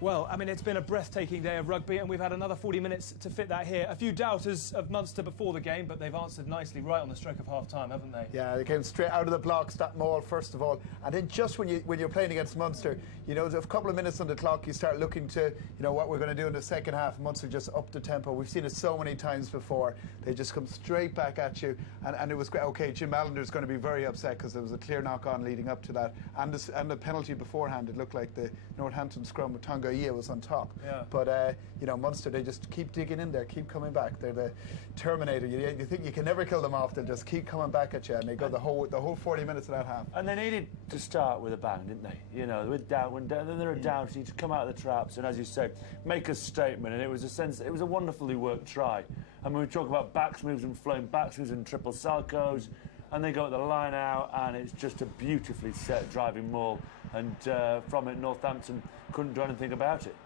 Well, I mean, it's been a breathtaking day of rugby, and we've had another 40 minutes to fit that here. A few doubters of Munster before the game, but they've answered nicely right on the stroke of half-time, haven't they? Yeah, they came straight out of the blocks, that maul, first of all. And then just when you're playing against Munster, you know, there's a couple of minutes on the clock, you start looking to, you know, what we're going to do in the second half. Munster just upped the tempo. We've seen it so many times before. They just come straight back at you. And it was great. OK, Jim Allender's going to be very upset because there was a clear knock-on leading up to that. And the penalty beforehand, it looked like the Northampton scrum with Tonga Ia was on top. Yeah. But, you know, Munster, they just keep digging in there, keep coming back. They're the Terminator. You think you can never kill them off. They'll just keep coming back at you, and they go the whole 40 minutes of that half. And they needed to start with a bang, didn't they? You know, when they're down, you need to come out of the traps and, as you say, make a statement. And it was a wonderfully worked try. And when we talk about backs moves and flowing backs moves and triple salcos, and they go at the line out, and it's just a beautifully set driving maul. And from it, Northampton couldn't do anything about it.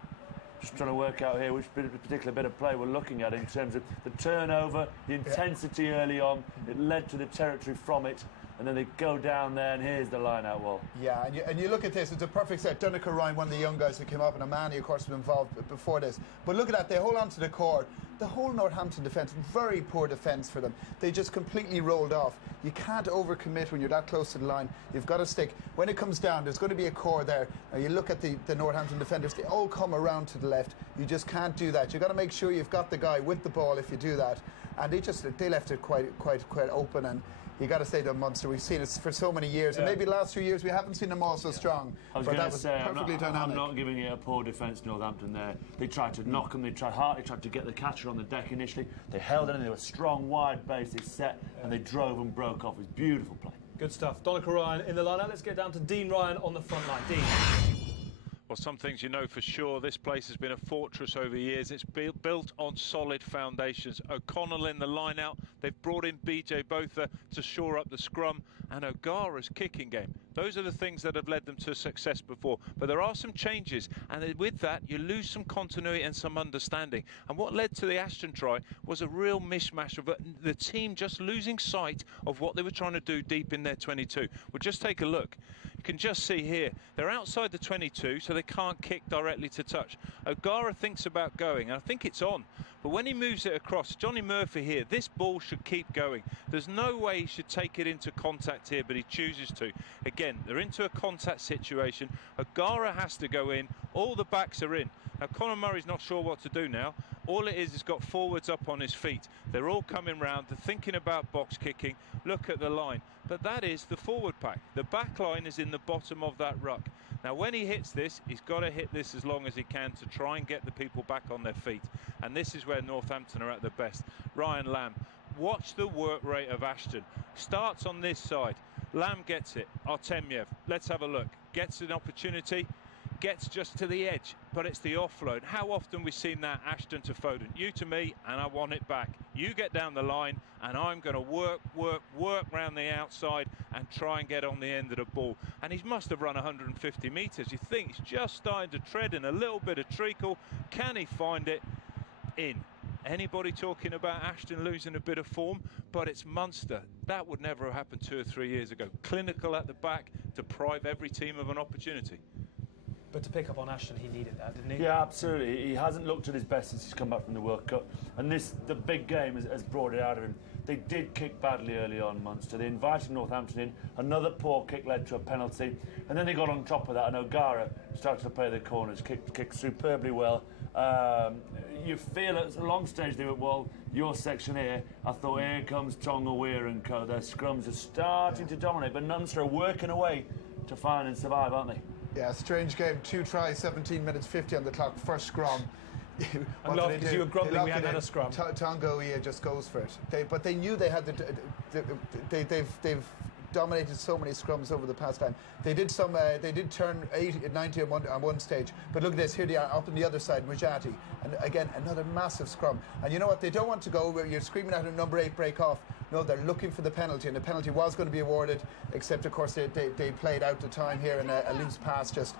Just trying to work out here which particular bit of play we're looking at in terms of the turnover, the intensity early on. It led to the territory from it, and then they go down there, and here's the line-out wall. Yeah, and you look at this, it's a perfect set. Donegal Ryan, one of the young guys who came up, and Amani, of course, was involved before this. But look at that, they hold on to the core. The whole Northampton defence, very poor defence for them. They just completely rolled off. You can't overcommit when you're that close to the line. You've got to stick. When it comes down, there's going to be a core there. Now you look at the Northampton defenders, they all come around to the left. You just can't do that. You've got to make sure you've got the guy with the ball if you do that. And they left it quite open, and you got to say to Munster, we've seen it for so many years, and maybe the last few years we haven't seen them all so strong. I was going to say, I'm not giving it a poor defence, Northampton there. They tried to knock them, they tried hard, they tried to get the catcher on the deck initially. They held it in, they were strong, wide base, they set, and they drove and broke off. It was beautiful play. Good stuff. Donegal Ryan in the line-out. Let's get down to Dean Ryan on the front line. Dean. Well, some things you know for sure. This place has been a fortress over years. It's built on solid foundations. O'Connell in the line-out. They've brought in BJ Botha to shore up the scrum, and O'Gara's kicking game. Those are the things that have led them to success before. But there are some changes, and with that, you lose some continuity and some understanding. And what led to the Ashton try was a real mishmash of the team just losing sight of what they were trying to do deep in their 22. Well, just take a look. You can just see here, they're outside the 22, so they can't kick directly to touch. O'Gara thinks about going, and I think it's on. But when he moves it across, Johnny Murphy here, this ball should keep going. There's no way he should take it into contact here, but he chooses to. Again, they're into a contact situation. O'Gara has to go in. All the backs are in. Now, Conor Murray's not sure what to do now. All it is he's got forwards up on his feet. They're all coming round. They're thinking about box kicking. Look at the line. But that is the forward pack. The back line is in the bottom of that ruck. Now, when he hits this, he's got to hit this as long as he can to try and get the people back on their feet. And this is where Northampton are at their best. Ryan Lamb, watch the work rate of Ashton. Starts on this side. Lamb gets it. Artemiev, let's have a look. Gets an opportunity. Gets just to the edge, but it's the offload. How often we've seen that, Ashton to Foden? You to me, and I want it back. You get down the line, and I'm going to work round the outside and try and get on the end of the ball. And he must have run 150 metres. You think he's just starting to tread in a little bit of treacle. Can he find it? In. Anybody talking about Ashton losing a bit of form? But it's Munster. That would never have happened 2 or 3 years ago. Clinical at the back, deprive every team of an opportunity. But to pick up on Ashton, he needed that, didn't he? Yeah, absolutely. He hasn't looked at his best since he's come back from the World Cup. And the big game has brought it out of him. They did kick badly early on, Munster. They invited Northampton in. Another poor kick led to a penalty. And then they got on top of that, and O'Gara started to play the corners, kicked superbly well. You feel at a long stage they went, well, your section here, I thought, here comes Tonga Weir and co. Their scrums are starting to dominate, but Munster are working away to find and survive, aren't they? Yeah, strange game. 2 tries, 17 minutes 50 on the clock. First scrum. I'm laughing because you were grumbling we hadn't had a scrum. Tonga just goes for it. But they knew they had they've dominated so many scrums over the past time. They did turn 90 on one stage. But look at this. Here they are up on the other side, Mujati. And again, another massive scrum. And you know what? They don't want to go where you're screaming at a number 8 break off. No, they're looking for the penalty, and the penalty was going to be awarded, except, of course, they played out the time here, and a loose pass just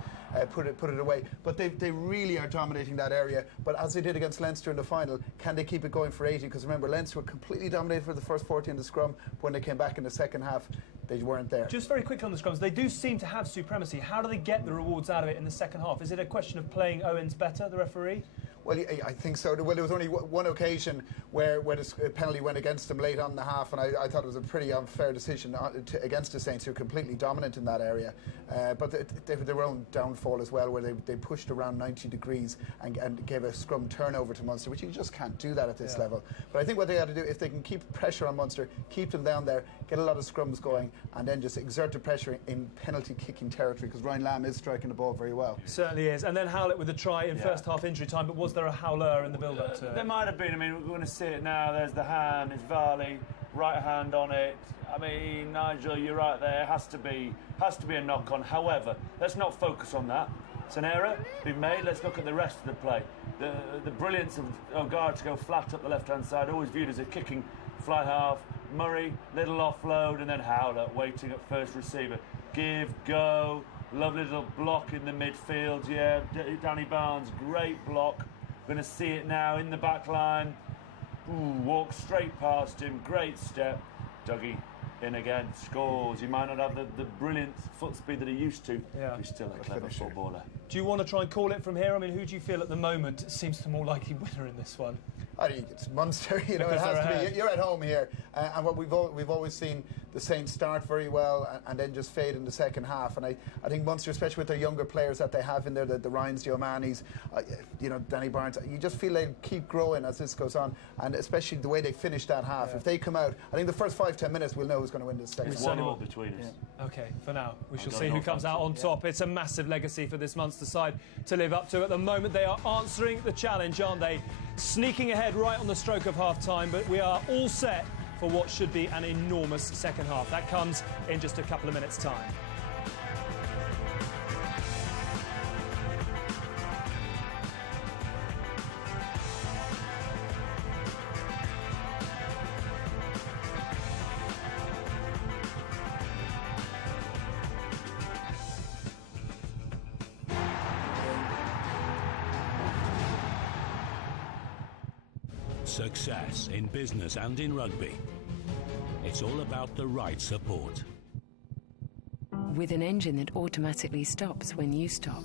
put it away. But they really are dominating that area. But as they did against Leinster in the final, can they keep it going for 80? Because remember, Leinster were completely dominated for the first 40 in the scrum. When they came back in the second half, they weren't there. Just very quickly on the scrums, they do seem to have supremacy. How do they get the rewards out of it in the second half? Is it a question of playing Owens better, the referee? Well, I think so. Well, there was only one occasion where the penalty went against them late on in the half, and I thought it was a pretty unfair decision against the Saints, who were completely dominant in that area. But they had their own downfall as well, where they pushed around 90 degrees and gave a scrum turnover to Munster, which you just can't do that at this level. But I think what they had to do, if they can keep pressure on Munster, keep them down there, get a lot of scrums going, and then just exert the pressure in penalty-kicking territory, because Ryan Lamb is striking the ball very well. Certainly is. And then Howlett with a try in first half injury time, but was there a howler in the build-up to it? There might have been. I mean, we're going to see it now. There's the hand, it's Varley, right hand on it. I mean, Nigel, you're right there. It has to be a knock-on. However, let's not focus on that. It's an error been made. Let's look at the rest of the play. The brilliance of O'Gara to go flat up the left-hand side, always viewed as a kicking fly half. Murray, little offload, and then Howlett waiting at first receiver. Give, go, lovely little block in the midfield. Yeah, Danny Barnes, great block. Going to see it now in the back line. Walks straight past him, great step. Dougie in again, scores. He might not have the brilliant foot speed that he used to. Yeah. He's still a clever footballer. Do you want to try and call it from here? I mean, who do you feel at the moment seems the more likely winner in this one? I think it's Munster. You know, it has to be. You're at home here, and what we've always seen the Saints start very well and then just fade in the second half. And I think Munster, especially with their younger players that they have in there, the Ryans, the O'Manis, Danny Barnes, you just feel they keep growing as this goes on, and especially the way they finish that half. If they come out, I think the first 5-10 minutes we'll know who's going to win this second. It's 1-1 between us. Yeah. Okay, for now we shall see who comes out on top. It's a massive legacy for this Munster side to live up to. At the moment they are answering the challenge, aren't they? Sneaking ahead right on the stroke of half-time, but we are all set for what should be an enormous second half. That comes in just a couple of minutes' time. Success in business and in rugby. It's all about the right support. With an engine that automatically stops when you stop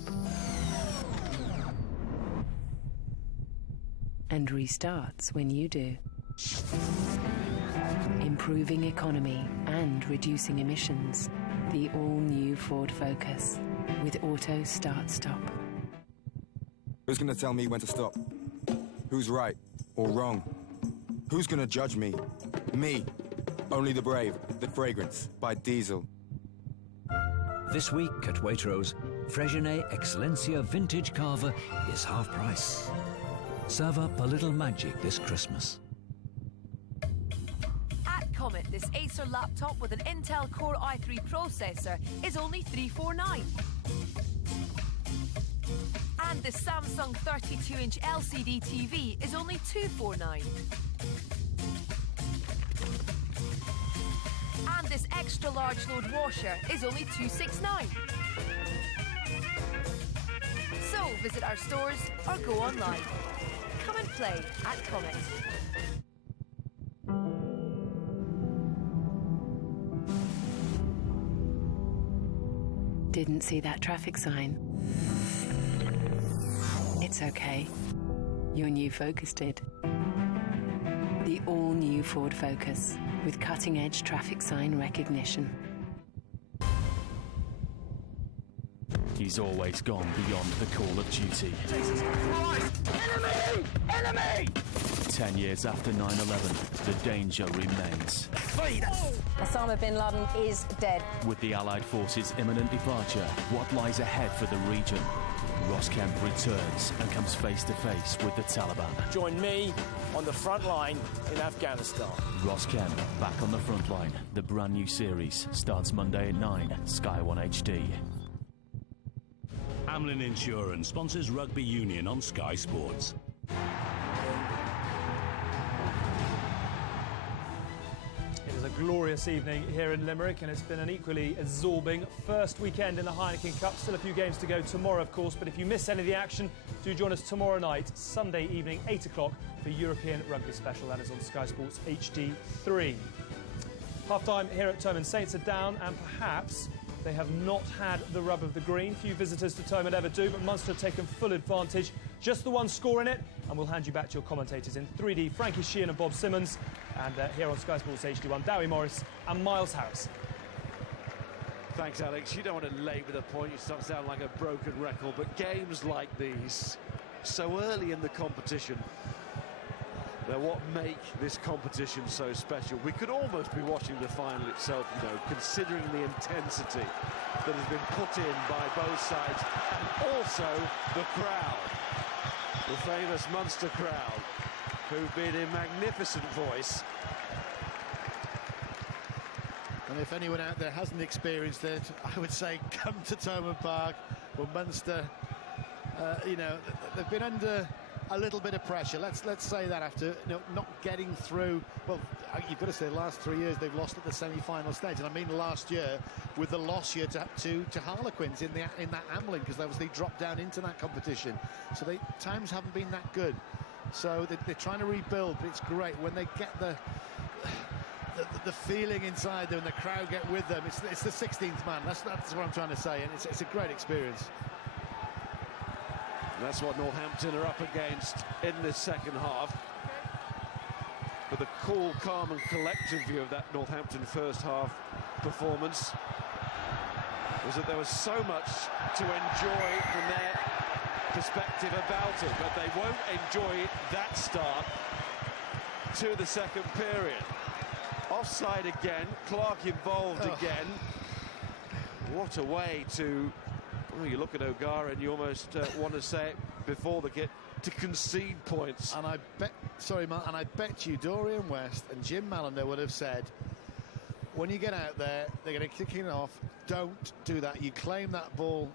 and restarts when you do. Improving economy and reducing emissions. The all-new Ford Focus with Auto Start Stop. Who's going to tell me when to stop? Who's right or wrong? Who's going to judge me? Me. Only the brave. The Fragrance by Diesel. This week at Waitrose, Fresgenet Excellencia Vintage Carver is half price. Serve up a little magic this Christmas. At Comet, this Acer laptop with an Intel Core i3 processor is only $349. And this Samsung 32-inch LCD TV is only $249. And this extra large load washer is only $269. So visit our stores or go online. Come and play at Comet. Didn't see that traffic sign. It's okay. Your new Focus did. The all-new Ford Focus with cutting-edge traffic sign recognition. He's always gone beyond the call of duty. Jesus Christ! Enemy! Enemy! 10 years after 9/11, the danger remains. Osama bin Laden is dead. With the Allied forces' imminent departure, what lies ahead for the region? Ross Kemp returns and comes face to face with the Taliban. Join me on the front line in Afghanistan. Ross Kemp back on the front line. The brand new series starts Monday at 9, Sky 1 HD. Amlin Insurance sponsors Rugby Union on Sky Sports. It is a glorious evening here in Limerick, and it's been an equally absorbing first weekend in the Heineken Cup. Still a few games to go tomorrow, of course, but if you miss any of the action, do join us tomorrow night, Sunday evening, 8 o'clock, for European Rugby Special. That is on Sky Sports HD3. Half-time here at Thomond. Saints are down, and perhaps they have not had the rub of the green. Few visitors to Thomond ever do, but Munster have taken full advantage. Just the one score in it, and we'll hand you back to your commentators in 3D, Frankie Sheehan and Bob Simmons, and here on Sky Sports HD1, Dowie Morris and Miles Harris. Thanks, Alex. You don't want to labour the point, you start to sound like a broken record, but games like these, so early in the competition, they're what make this competition so special. We could almost be watching the final itself, you know, considering the intensity that has been put in by both sides, and also the crowd, the famous Munster crowd, who've been in magnificent voice. And if anyone out there hasn't experienced it, I would say come to Thomond Park. Well, Munster, you know, they've been under a little bit of pressure. Let's say that after not getting through. Well, you've got to say the last 3 years they've lost at the semi-final stage, and I mean last year with the loss here to Harlequins in that Amlin, because they dropped down into that competition. So times haven't been that good. So they're trying to rebuild, but it's great when they get the feeling inside them and the crowd get with them. It's the 16th man. That's what I'm trying to say, and it's a great experience. That's what Northampton are up against in this second half. But the cool, calm and collective view of that Northampton first half performance was that there was so much to enjoy from their perspective about it, but they won't enjoy that start to the second period. Offside again, Clark involved again. What a way to... Well, you look at O'Gara and you almost want to say it before they get to concede points. And I bet you Dorian West and Jim Mallender would have said, when you get out there, they're going to kick it off. Don't do that. You claim that ball.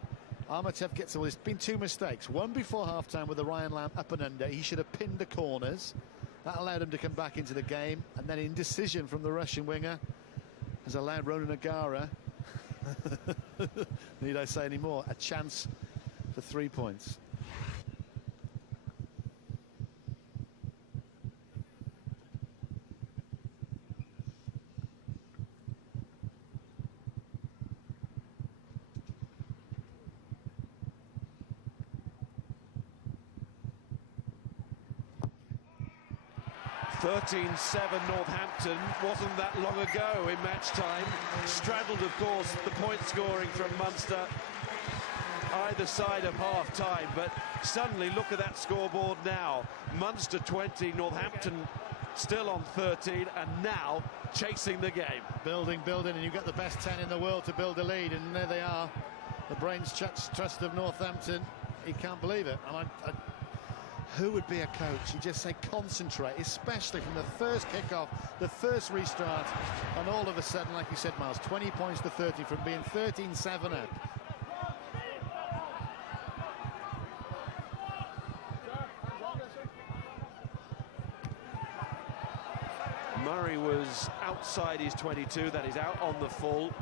Armatev gets it. Well, there's been two mistakes. One before half-time with the Ryan Lamb up and under. He should have pinned the corners. That allowed him to come back into the game. And then indecision from the Russian winger has allowed Ronan O'Gara, need I say any more, a chance for 3 points. (13-7) Northampton wasn't that long ago in match time. Straddled, of course, the point scoring from Munster either side of half-time, but suddenly look at that scoreboard now. Munster 20, Northampton still on 13, and now chasing the game. Building, and you've got the best 10 in the world to build a lead, and there they are. The brains trust of Northampton. He can't believe it. And who would be a coach? You just say concentrate, especially from the first kickoff, the first restart, and all of a sudden, like you said, Miles, 20 points to 30 from being 13-7 up. Murray was outside his 22, that is out on the full.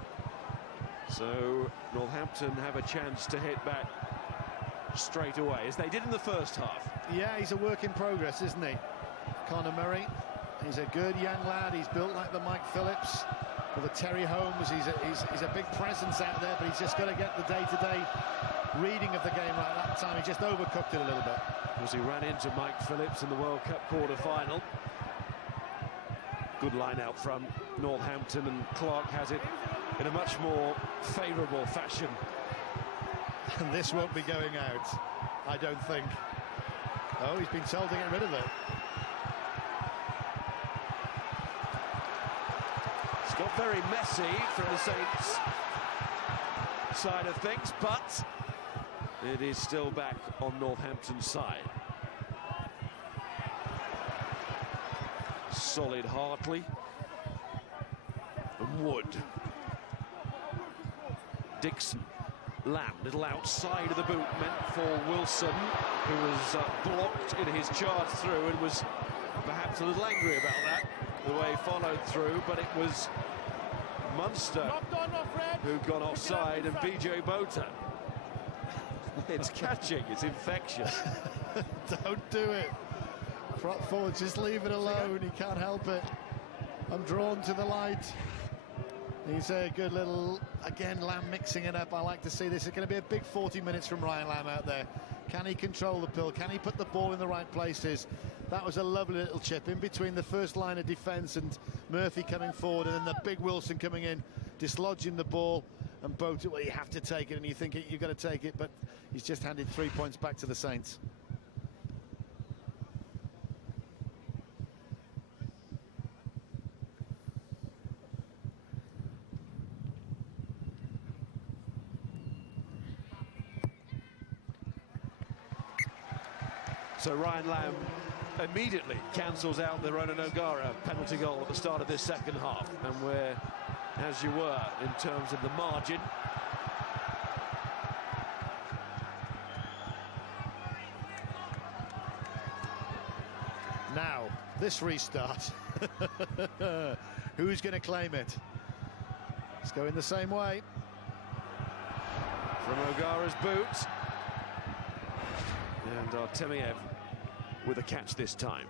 So Northampton have a chance to hit back straight away, as they did in the first half. Yeah, he's a work in progress, isn't he? Conor Murray. He's a good young lad. He's built like the Mike Phillips or the Terry Holmes. He's a big presence out there, but he's just got to get the day-to-day reading of the game right. That time he just overcooked it a little bit. As he ran into Mike Phillips in the World Cup quarter-final. Good line out from Northampton, and Clark has it in a much more favourable fashion. And this won't be going out, I don't think. Oh, he's been told to get rid of it. It's got very messy from the Saints side of things, but It is still back on Northampton's side. Solid Hartley and Wood. Dixon, Lamb, little outside of the boot meant for Wilson, who was blocked in his charge through and was perhaps a little angry about that, the way he followed through, but it was Munster who got offside and BJ Bota. It's catching, it's infectious. Don't do it. Prop forward, just leave it alone. He can't help it. I'm drawn to the light. He's a good little, again, Lamb mixing it up. I like to see this. It's going to be a big 40 minutes from Ryan Lamb out there. Can he control the pill? Can he put the ball in the right places? That was a lovely little chip in between the first line of defence and Murphy coming forward, and then the big Wilson coming in, dislodging the ball. And Bota, well, you have to take it, and you think you've got to take it, but he's just handed 3 points back to the Saints. So Ryan Lamb immediately cancels out the Ronan O'Gara penalty goal at the start of this second half, and we're as you were in terms of the margin. Now, this restart, who's going to claim it? Let's go in the same way. From O'Gara's boot. And Artemiev with a catch this time.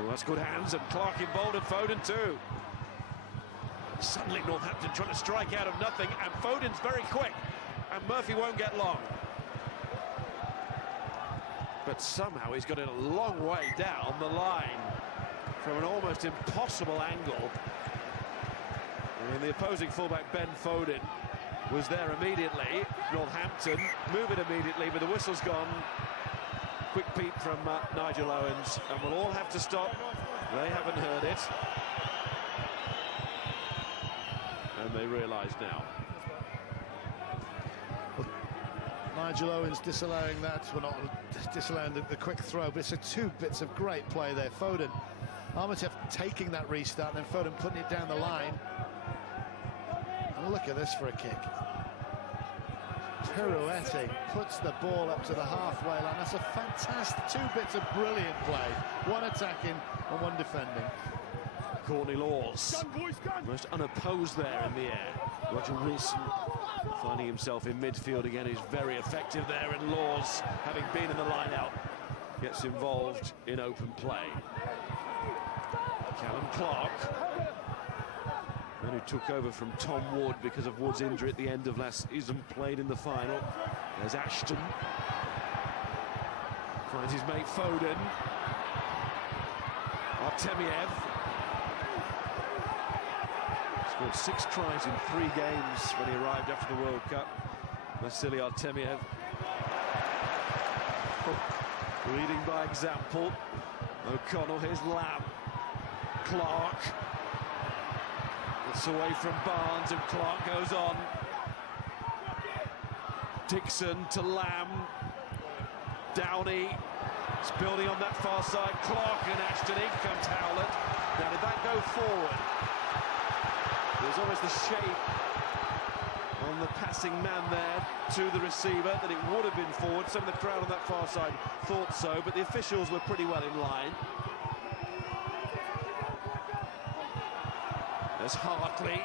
Oh, that's good hands, and Clark involved, and Foden too. Suddenly Northampton trying to strike out of nothing, and Foden's very quick, and Murphy won't get long. But somehow he's got it a long way down the line from an almost impossible angle. And the opposing fullback Ben Foden was there immediately. Northampton move it immediately, but the whistle's gone. Quick peep from Nigel Owens, and we'll all have to stop. They haven't heard it. And they realise now. Nigel Owens disallowing that. Well, not disallowing the quick throw, but it's two bits of great play there. Foden, Armatev taking that restart, and then Foden putting it down the line. And look at this for a kick. Pirouetting, puts the ball up to the halfway line. That's a fantastic, two bits of brilliant play. One attacking and one defending. Courtney Laws, most unopposed there in the air. Roger Wilson finding himself in midfield again, is very effective there, and Laws, having been in the line-out, gets involved in open play. Callum Clark, man who took over from Tom Wood because of Wood's injury at the end of last season, played in the final. There's Ashton. Finds his mate Foden. Artemiev. Scored 6 tries in 3 games when he arrived after the World Cup. Vasily Artemiev. Leading by example. O'Connell, here's Lamb. Clark. It's away from Barnes, and Clark goes on. Dixon to Lamb. Downey. It's building on that far side. Clark and Ashton. In comes Howlett. Now, did that go forward? There's always the shape on the passing man there to the receiver that it would have been forward. Some of the crowd on that far side thought so, but the officials were pretty well in line. There's Hartley.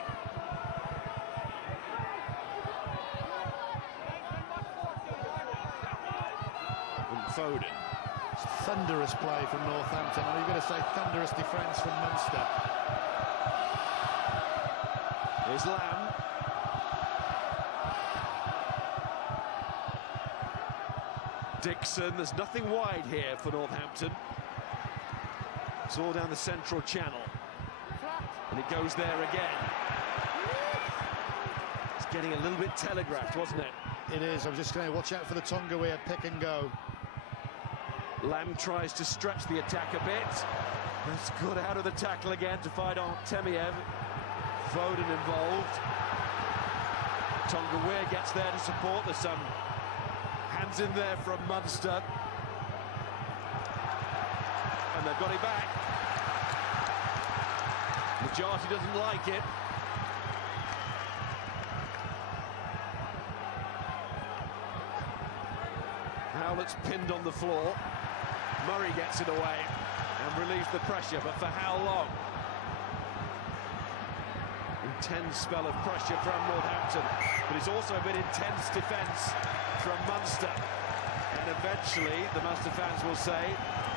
And Foden. Thunderous play from Northampton, and you've got to say thunderous defence from Munster. Here's Lamb. Dixon, there's nothing wide here for Northampton. It's all down the central channel. And it goes there again. It's getting a little bit telegraphed, wasn't it? It is. I'm just going to watch out for the Tongawiya pick and go. Lamb tries to stretch the attack a bit. It's good out of the tackle again to find Artemiev. Foden involved. Tonga Weir gets there to support. There's some hands in there from Munster. And they've got it back. Majority doesn't like it. Howlett's pinned on the floor. Murray gets it away and relieves the pressure, but for how long? Intense spell of pressure from Northampton, but it's also been intense defence from Munster. And eventually, the Munster fans will say,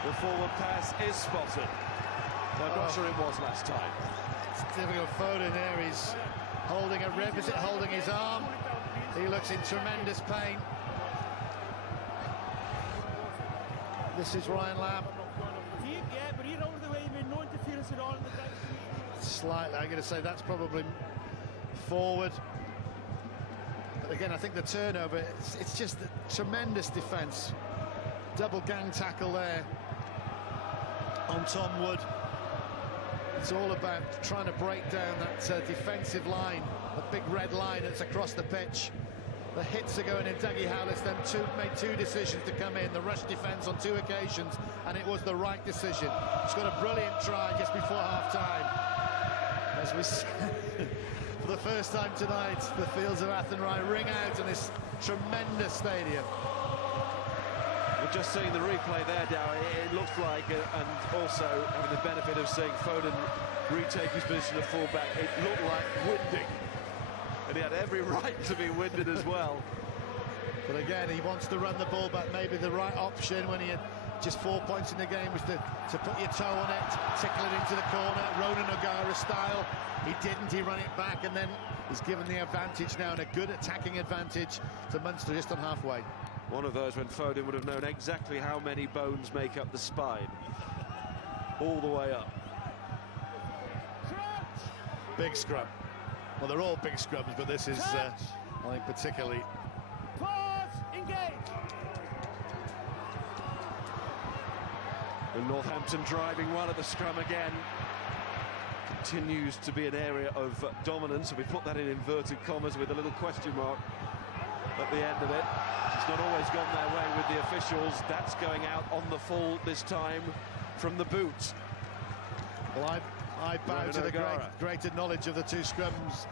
the forward pass is spotted. I'm not sure it was last time. It's difficult. Foden there, he's holding a rib. Is it holding his arm? He looks in tremendous pain. This is Ryan Lamb. Yeah, but he over the way, he made no interference at all in the game. Slightly, I'm going to say that's probably forward. But again, I think the turnover, it's just a tremendous defence. Double gang tackle there on Tom Wood. It's all about trying to break down that defensive line, the big red line that's across the pitch. The hits are going in. Dougie Howlett's then made two decisions to come in. The rush defence on 2 occasions, and it was the right decision. He's got a brilliant try just before half-time. As we see, for the first time tonight, the fields of Athenry ring out in this tremendous stadium. We're just seeing the replay there, Dowie. It looked like, and also having the benefit of seeing Foden retake his position at full-back, it looked like winding. And he had every right to be winded as well. But again, he wants to run the ball back. Maybe the right option when he had just 4 points in the game was to put your toe on it, tickle it into the corner, Ronan O'Gara style. He didn't, he ran it back, and then he's given the advantage now, and a good attacking advantage to Munster just on halfway. One of those when Foden would have known exactly how many bones make up the spine. All the way up. Big scrum. Well, they're all big scrums, but this is, I think, particularly. Pause, engage. And Northampton driving well at the scrum again. Continues to be an area of dominance, and we put that in inverted commas with a little question mark at the end of it. It's not always gone their way with the officials. That's going out on the full this time from the boot. Well, I bow to the greater knowledge of the two scrums.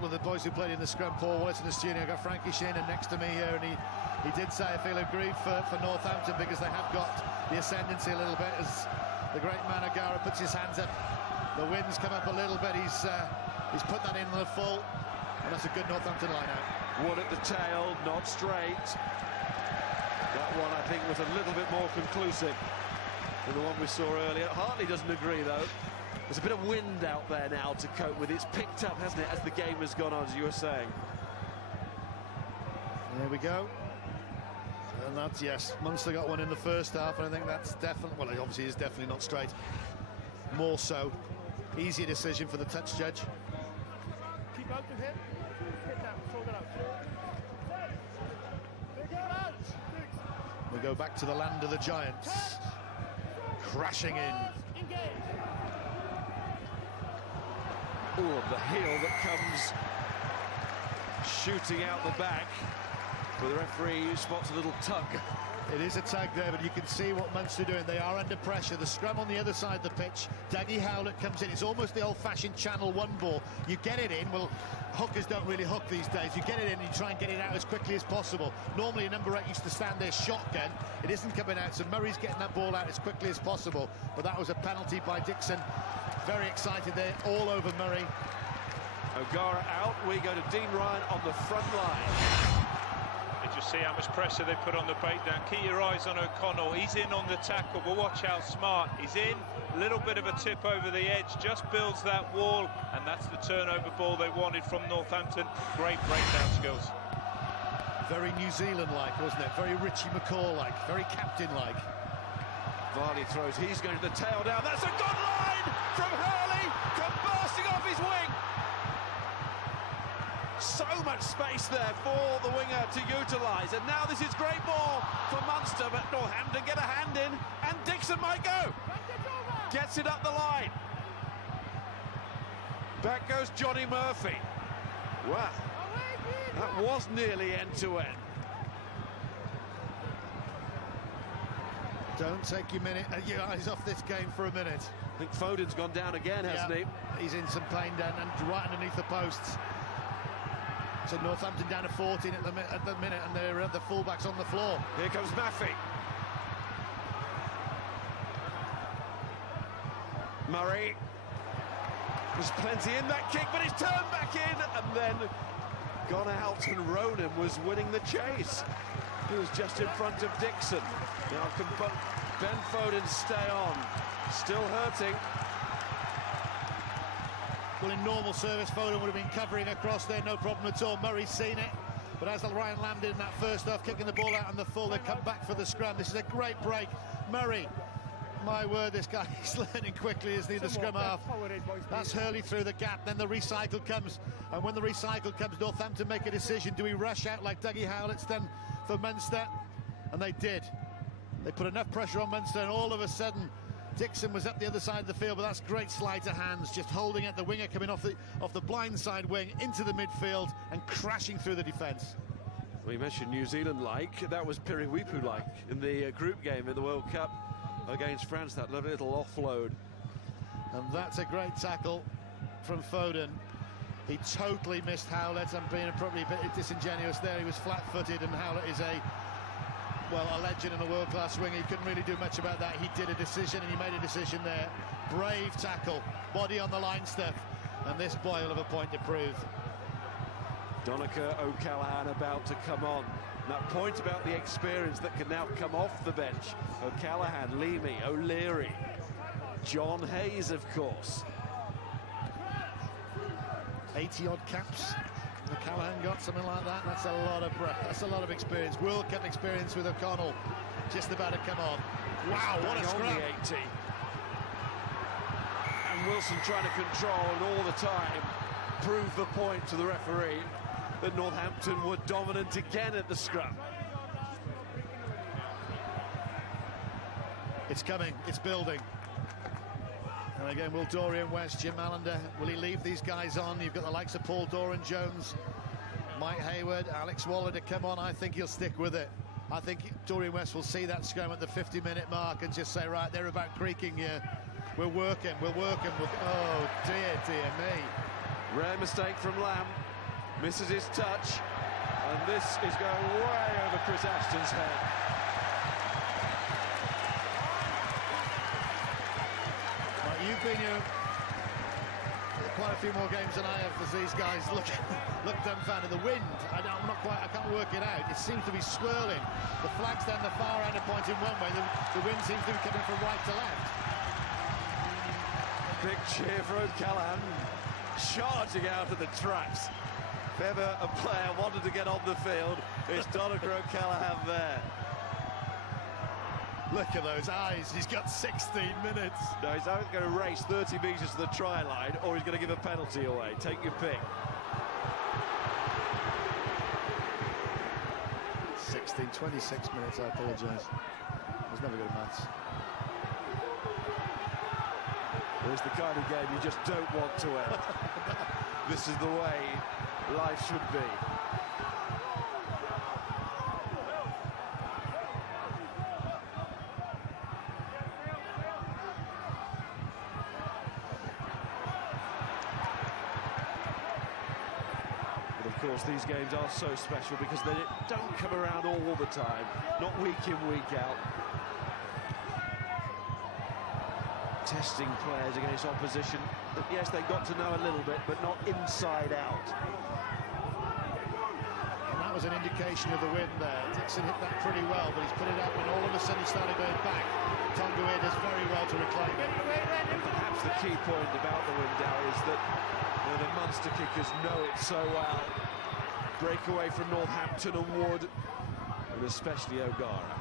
Well, the boys who played in the scrum, Paul Wallace in the studio, got Frankie Shannon next to me here, and he did say I feel aggrieved for Northampton because they have got the ascendancy a little bit as the great man O'Gara puts his hands up. The wind's come up a little bit. He's put that in the full, and that's a good Northampton line out. One at the tail, not straight. That one, I think, was a little bit more conclusive than the one we saw earlier. Hartley doesn't agree, though. There's a bit of wind out there now to cope with. It's picked up, hasn't it, as the game has gone on, as you were saying. There we go. And that's, yes, Munster got one in the first half, and I think that's definitely, well, it obviously is definitely not straight. More so. Easier decision for the touch judge. Keep out of him. Hit that, shoulder out. We go back to the land of the Giants. Crashing in. Oh, the heel that comes shooting out the back. But the referee spots a little tug. It is a tug there, but you can see what Munster are doing. They are under pressure. The scrum on the other side of the pitch. Dougie Howlett comes in. It's almost the old-fashioned Channel 1 ball. You get it in. Well, hookers don't really hook these days. You get it in and you try and get it out as quickly as possible. Normally, a number 8 used to stand there shotgun. It isn't coming out, so Murray's getting that ball out as quickly as possible. But that was a penalty by Dixon. Very excited there, all over Murray. O'Gara out. We go to Dean Ryan on the front line. Just see how much pressure they put on the breakdown. Keep your eyes on O'Connell. He's in on the tackle, but watch how smart. He's in, a little bit of a tip over the edge, just builds that wall, and that's the turnover ball they wanted from Northampton. Great breakdown skills. Very New Zealand-like, wasn't it? Very Richie McCaw-like, very captain-like. Varley throws, he's going to the tail down. That's a good line from Hurley, come bursting off his wing. So much space there for the winger to utilise, and now this is great ball for Munster, but Northampton get a hand in, and Dixon might go. Gets it up the line. Back goes Johnny Murphy. Wow. That was nearly end-to-end. Don't take your eyes off this game for a minute. I think Foden's gone down again, hasn't he? He's in some pain down and right underneath the posts. So Northampton down to 14 at the minute, and they're the fullbacks on the floor. Here comes Maffey. Murray. There's plenty in that kick, but he's turned back in and then gone out, and Ronan was winning the chase. He was just in front of Dixon. Now can Ben Foden stay on? Still hurting. Well, in normal service, Foden would have been covering across there, no problem at all. Murray's seen it, but as Ryan Lamb did in that first half, kicking the ball out on the full, they come back for the scrum. This is a great break. Murray, my word, this guy is learning quickly, isn't he, the scrum half. That's Hurley through the gap, then the recycle comes, and when the recycle comes, Northampton make a decision. Do we rush out like Dougie Howlett's done for Munster? And they did. They put enough pressure on Munster, and all of a sudden, Dixon was up the other side of the field, but that's great sleight of hands, just holding it. The winger coming off the blind side wing into the midfield and crashing through the defence. Well, you mentioned New Zealand-like. That was Piriwipu-like in the group game in the World Cup against France, that lovely little offload. And that's a great tackle from Foden. He totally missed Howlett. I'm being probably a bit disingenuous there. He was flat-footed, and Howlett is a legend and a world-class winger. He couldn't really do much about that. He did a decision, and he made a decision there. Brave tackle, body on the line stuff, and this boy will have a point to prove. Donica O'Callaghan about to come on. That point about the experience that can now come off the bench. O'Callaghan, Leamy, O'Leary, John Hayes, of course. 80-odd caps. O'Callaghan got something like that. That's a lot of breath. That's a lot of experience. World Cup experience with O'Connell. Just about to come on. Wow, what a scrum. The 80. And Wilson trying to control and all the time prove the point to the referee that Northampton were dominant again at the scrum. It's coming. It's building. And again, will Dorian West, Jim Allender, will he leave these guys on? You've got the likes of Paul Doran-Jones, Mike Hayward, Alex Waller to come on. I think he'll stick with it. I think Dorian West will see that scrum at the 50-minute mark and just say, right, they're about creaking here. We're working. Oh, dear me. Rare mistake from Lamb. Misses his touch. And this is going way over Chris Ashton's head. You've been here quite a few more games than I have, as these guys look dumbfounded. The wind, I can't work it out. It seems to be swirling. The flag's down the far end are pointing one way. The wind seems to be coming from right to left. Big cheer for O'Callaghan, charging out of the traps. If ever a player wanted to get on the field, it's Donica O'Callaghan there. Look at those eyes. He's got 16 minutes. No, he's either going to race 30 metres to the try line or he's going to give a penalty away. Take your pick. 26 minutes, I apologise. I was never good at maths. It's the kind of game you just don't want to end. This is the way life should be. Of course, these games are so special because they don't come around all the time, not week in, week out. Testing players against opposition that, yes, they got to know a little bit, but not inside out. And that was an indication of the wind there. Dixon hit that pretty well, but he's put it up, and all of a sudden he started going back. Tongué does very well to reclaim it. And perhaps the key point about the wind now is that the Munster kickers know it so well. Breakaway from Northampton and Wood, and especially O'Gara.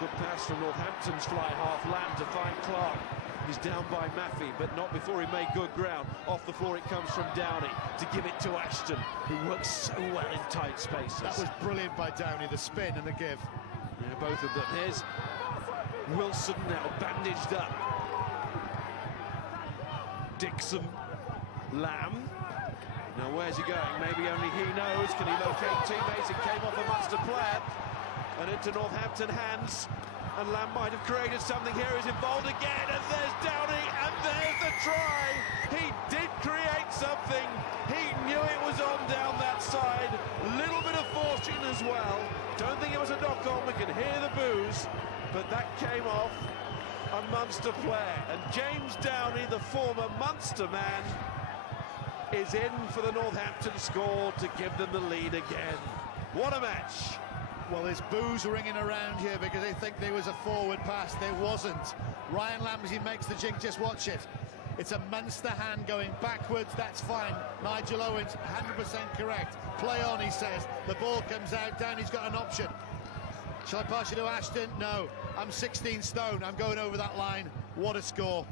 Good pass from Northampton's fly half Lamb to find Clark. He's down by Maffey, but not before he made good ground. Off the floor it comes from Downey to give it to Ashton, who works so well in tight spaces. That was brilliant by Downey, the spin and the give. Yeah, both of them. Here's Wilson now bandaged up. Dixon, Lamb, Now where's he going? Maybe only he knows. Can he locate teammates? It came off a Munster player and into Northampton hands. And Lamb might have created something here. He's involved again, and there's Downey, and there's the try. He did create something. He knew it was on down that side. Little bit of fortune as well. Don't think it was a knock-on. We can hear the boos, but that came off a Munster player. And James Downey, the former Munster man, is in for the Northampton score to give them the lead again. What a match. Well, there's boos ringing around here because they think there was a forward pass. There wasn't. Ryan Ramsey makes the jig, just watch it. It's a Munster hand going backwards, that's fine. Nigel Owens, 100% correct. Play on, he says. The ball comes out, Downey's got an option. Shall I pass you to Ashton? No, I'm 16 stone, I'm going over that line. What a score.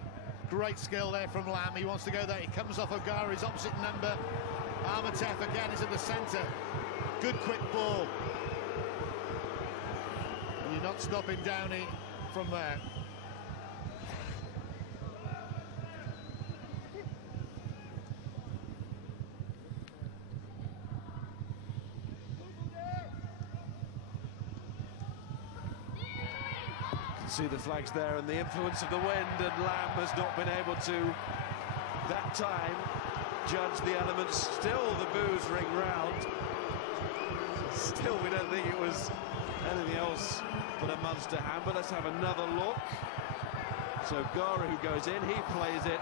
Great skill there from Lamb, he wants to go there. He comes off O'Gara, his opposite number. Armatef again is in the centre. Good quick ball. And you're not stopping Downey from there. See the flags there and the influence of the wind, and Lamb has not been able to that time judge the elements. Still the boos ring round. Still we don't think it was anything else but a Munster hand, but let's have another look. So Gara, who goes in, he plays it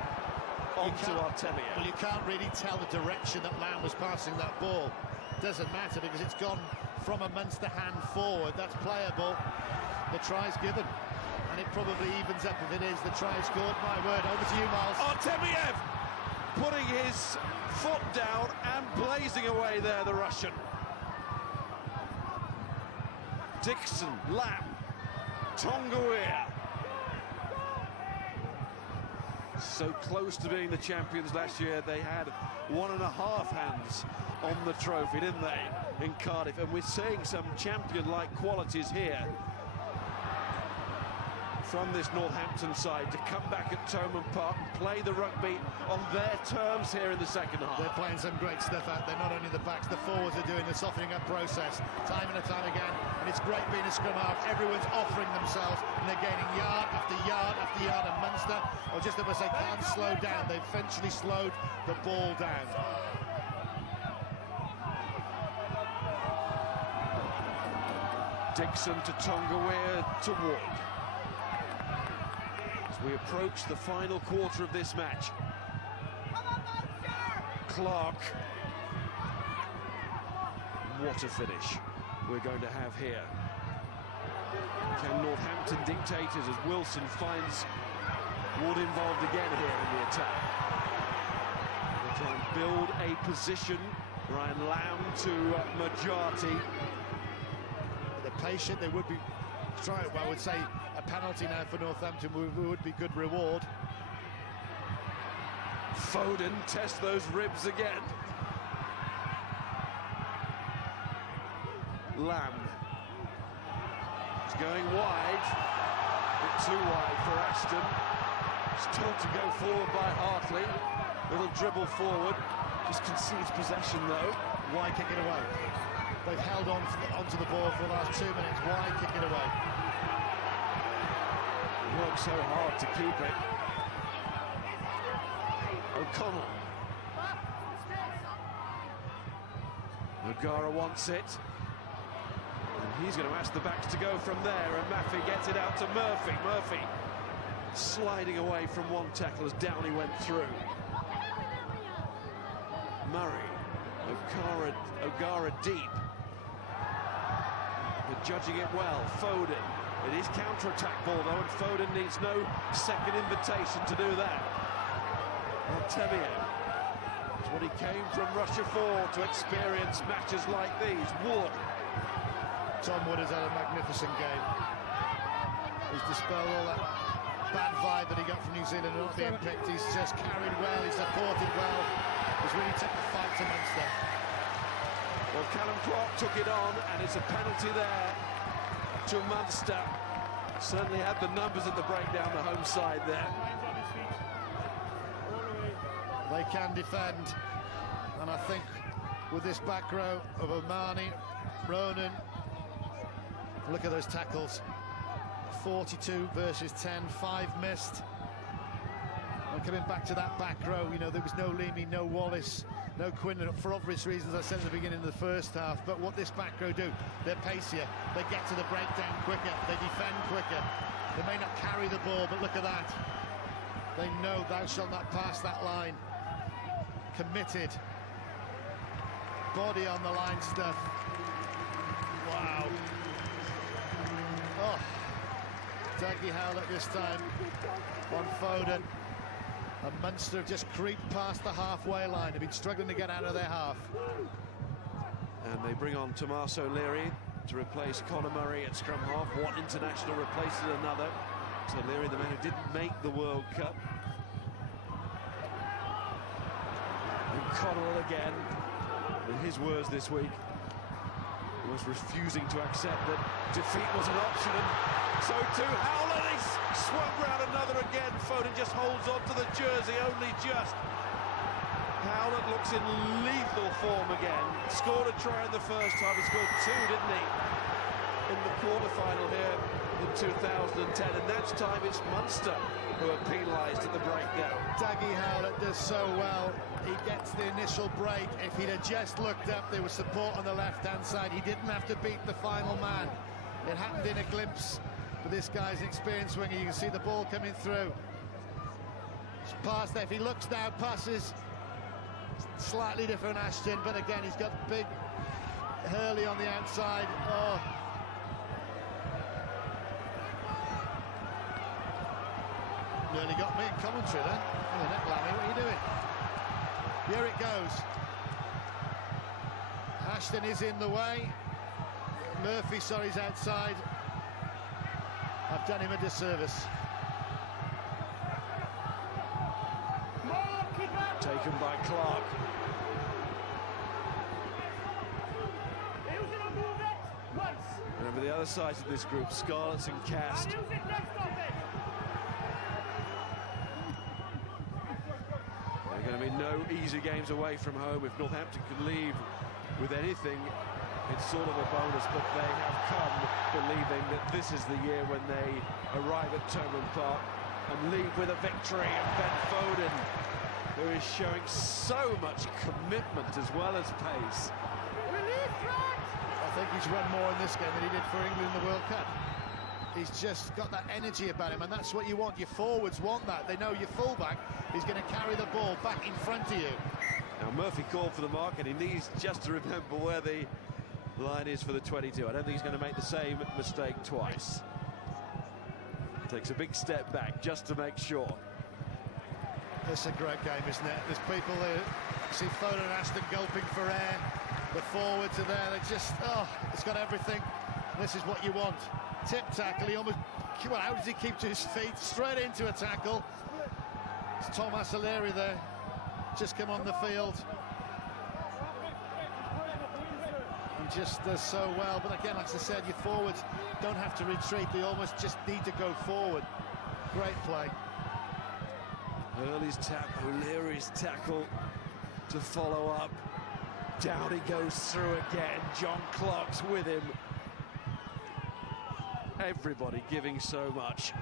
onto Artemia. Well, you can't really tell the direction that Lamb was passing that ball. Doesn't matter because it's gone from a Munster hand forward. That's playable. The try's given. And it probably evens up if it is. The try scored. My word, over to you, Miles. Artemiev putting his foot down and blazing away there, the Russian. Dixon, Lamb, Tonguea. So close to being the champions last year. They had 1.5 hands on the trophy, didn't they, in Cardiff? And we're seeing some champion-like qualities here from this Northampton side to come back at Thomond Park and play the rugby on their terms here in the second half. They're playing some great stuff out there. Not only the backs, the forwards are doing the softening up process time and time again. And it's great being a scrum half. Everyone's offering themselves and they're gaining yard after yard after yard. And Munster, or just as they can't slow down, they've eventually slowed the ball down. Dixon to Tonguea to Wood. We approach the final quarter of this match. Clark. What a finish we're going to have here. Can Northampton dictate it as Wilson finds Wood involved again here in the attack? They try and build a position. Ryan Lamb to Majati. They're patient, they would be trying, I would say, a penalty now for Northampton would be good reward. Foden tests those ribs again. Lamb is going wide, a bit too wide for Ashton. It's told to go forward by Hartley. Little dribble forward, just concedes possession though. Why kick it away? They've held on onto the ball for the last 2 minutes. Why kick it away? Worked so hard to keep it. O'Connell. O'Gara wants it. And he's going to ask the backs to go from there, and Maffey gets it out to Murphy. Murphy sliding away from one tackle as Downey went through. Murray. O'Gara deep. But judging it well. Foden. It is counter-attack ball though, and Foden needs no second invitation to do that. Artemia. It's what he came from Russia for, to experience matches like these. Wood. Tom Wood has had a magnificent game. He's dispelled all that bad vibe that he got from New Zealand not being picked. He's just carried well, he's supported well. He's really took the fight to Munster. Well, Callum Clark took it on, and it's a penalty there to Munster. Certainly had the numbers at the breakdown, the home side there. They can defend. And I think with this back row of Omani, Ronan, look at those tackles. 42 versus 10, 5 missed. And coming back to that back row, you know, there was no Leamy, no Wallace, no Quinn, for obvious reasons I said at the beginning of the first half. But what this back row do, they're pacier, they get to the breakdown quicker, they defend quicker. They may not carry the ball, but look at that. They know thou shalt not pass that line. Committed. Body on the line stuff. Wow. Oh. Dougie Howlett this time on Foden. And Munster have just creeped past the halfway line. They've been struggling to get out of their half. And they bring on Tommaso Leary to replace Conor Murray at scrum half. One international replaces another. So Leary, the man who didn't make the World Cup. And Connell again, in his words this week, was refusing to accept that defeat was an option, and so too Howlett. He's swung round another again. Foden just holds on to the jersey, only just. Howlett looks in lethal form again. Scored a try in the first half. He scored 2, didn't he, in the quarter-final here in 2010, and that's time it's Munster who are penalised at the breakdown. Dougie Howlett does so well. He gets the initial break. If he'd have just looked up, there was support on the left-hand side. He didn't have to beat the final man. It happened in a glimpse, but this guy's an experienced winger. You can see the ball coming through. It's past there. If he looks now, passes. Slightly different Ashton, but again, he's got big Hurley on the outside. Oh. Nearly got me in commentary then. Oh, Nick Lammy, what are you doing? Here it goes. Ashton is in the way. Murphy, sorry, is outside. I've done him a disservice. Taken by Clark. And over the other side of this group, Scarlets and Cast. There are going to be no easy games away from home. If Northampton can leave with anything, it's sort of a bonus, but they have come believing that this is the year when they arrive at Thomond Park and leave with a victory. And Ben Foden, who is showing so much commitment as well as pace. I think he's run more in this game than he did for England in the World Cup. He's just got that energy about him, and that's what you want. Your forwards want that. They know your fullback is going to carry the ball back in front of you. Now Murphy called for the mark, and he needs just to remember where the line is for the 22. I don't think he's going to make the same mistake twice. Takes a big step back just to make sure. It's a great game, isn't it? There's people there. See Foden and Ashton gulping for air. The forwards are there. They just, oh, it's got everything. This is what you want. Tip tackle. He almost, well, how does he keep to his feet? Straight into a tackle. It's Thomas O'Leary there. Just come on the field. And just does so well. But again, like I said, your forwards don't have to retreat. They almost just need to go forward. Great play. Hurley's tackle, O'Leary's tackle to follow up. Down he goes through again. John Clark's with him. Everybody giving so much.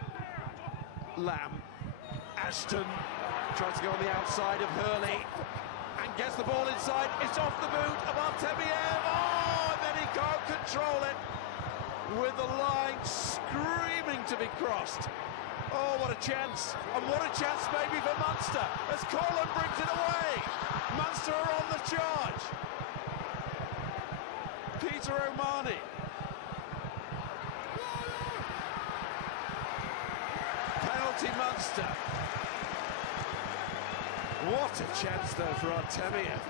Lamb, Ashton tries to go on the outside of Hurley and gets the ball inside. It's off the boot of Artemiev. Oh, and then he can't control it with the line screaming to be crossed. Oh, what a chance, and what a chance maybe for Munster as Colin brings it away. Munster are on the charge. Peter Omani. Penalty Munster. What a chance though for Artemiev.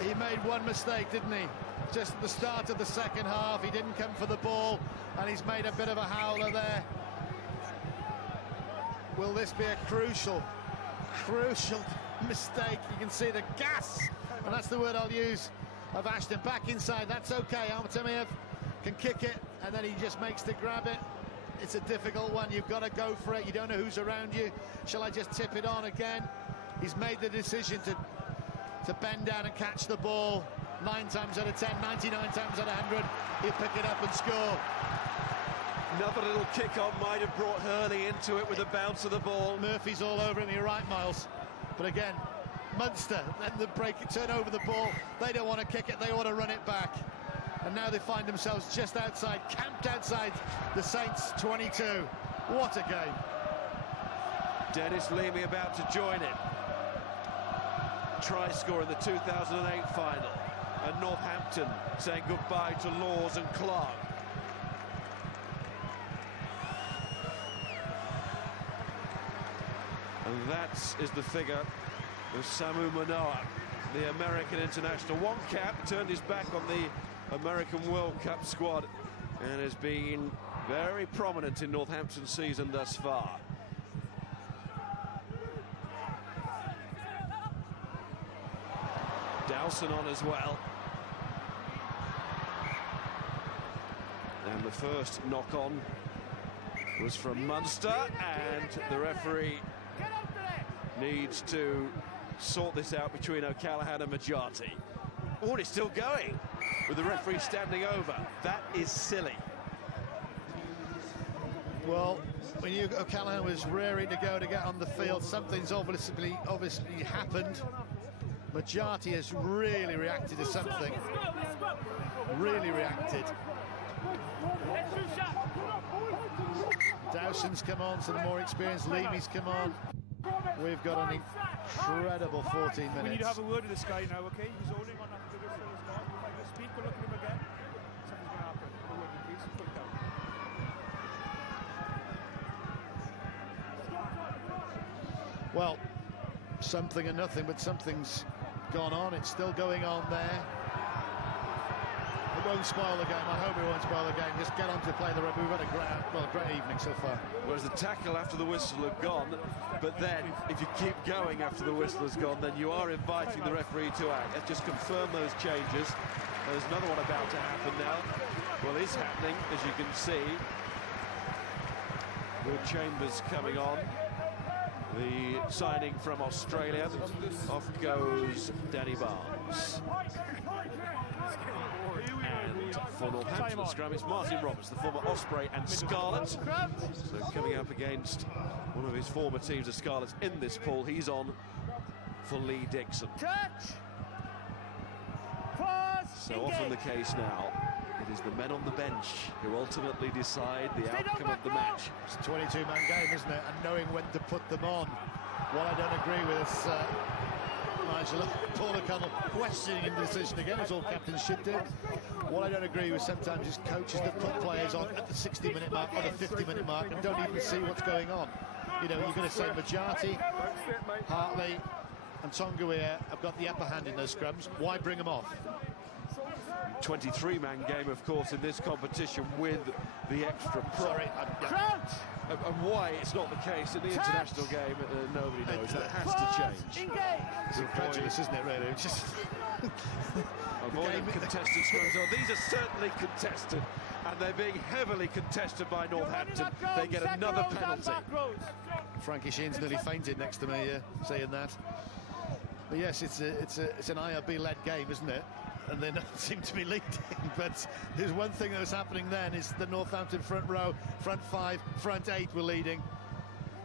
He made one mistake, didn't he? Just at the start of the second half, he didn't come for the ball, and he's made a bit of a howler there. Will this be a crucial mistake? You can see the gas, and that's the word I'll use, of Ashton. Back inside, that's okay. Artemiev can kick it, and then he just makes to grab it. It's a difficult one. You've got to go for it. You don't know who's around you. Shall I just tip it on again? He's made the decision to to bend down and catch the ball. 9 times out of 10, 99 times out of 100, he'll pick it up and score. Another little kick-on might have brought Hurley into it with the bounce of the ball. Murphy's all over him, you're right, Miles. But again, Munster, then the break, turn over the ball. They don't want to kick it, they want to run it back. And now they find themselves just outside, camped outside the Saints 22. What a game. Dennis Leamy about to join it. Try score in the 2008 final. And Northampton saying goodbye to Laws and Clark. And that is the figure of Samu Manoa, the American international. One cap, turned his back on the American World Cup squad and has been very prominent in Northampton's season thus far. Dowson on as well. And the first knock-on was from Munster, and the referee needs to sort this out between O'Callaghan and Majati. Oh, it's still going with the referee standing over. That is silly. Well, when O'Callaghan was raring to go to get on the field, something's obviously happened. Majati has really reacted to something. Really reacted. Dowson's come on, so the more experienced Leamy's come on. We've got an incredible 14 minutes. We need to have a word with this guy now, okay? He's holding on after the whistle as well. If I can speak, we'll look at him again. Something's going to happen. Have a word with him, please. Quick down. Well, something and nothing, but something's gone on. It's still going on there. It won't spoil the game. I hope it won't spoil the game. Just get on to play the rugby. We've had a great evening so far. Whereas the tackle after the whistle had gone, but then if you keep going after the whistle has gone, then you are inviting the referee to act. Let's just confirm those changes. There's another one about to happen now. Well, it's happening, as you can see. Will Chambers coming on. The signing from Australia. Off goes Danny Barnes. And for Northampton, the scrum, it's Martin Roberts, the former Osprey and Scarlet. So coming up against one of his former teams, the Scarlets, in this pool. He's on for Lee Dixon. So often the case now, it is the men on the bench who ultimately decide the outcome of the match. It's a 22-man game, isn't it? And knowing when to put them on. What I don't agree with is Nigel Paul O'Connell questioning the decision again, as all captains should do. What I don't agree with sometimes is coaches that put players on at the 60-minute mark or the 50-minute mark and don't even see what's going on. You know, you're going to say Majati, Hartley and Tonguea have got the upper hand in those scrums. Why bring them off? 23-man game, of course, in this competition with the extra prop. Sorry, and why it's not the case in the international game, nobody knows. That has to change. It's incredulous, isn't it, really? It's just avoiding contested scrums. Oh, these are certainly contested, and they're being heavily contested by Northampton. They get another penalty. Frankie Sheen's nearly fainted next to me saying that. But yes, it's an IRB-led game, isn't it? And they don't seem to be leading. But there's one thing that was happening then is the Northampton front row, front 5, front 8 were leading.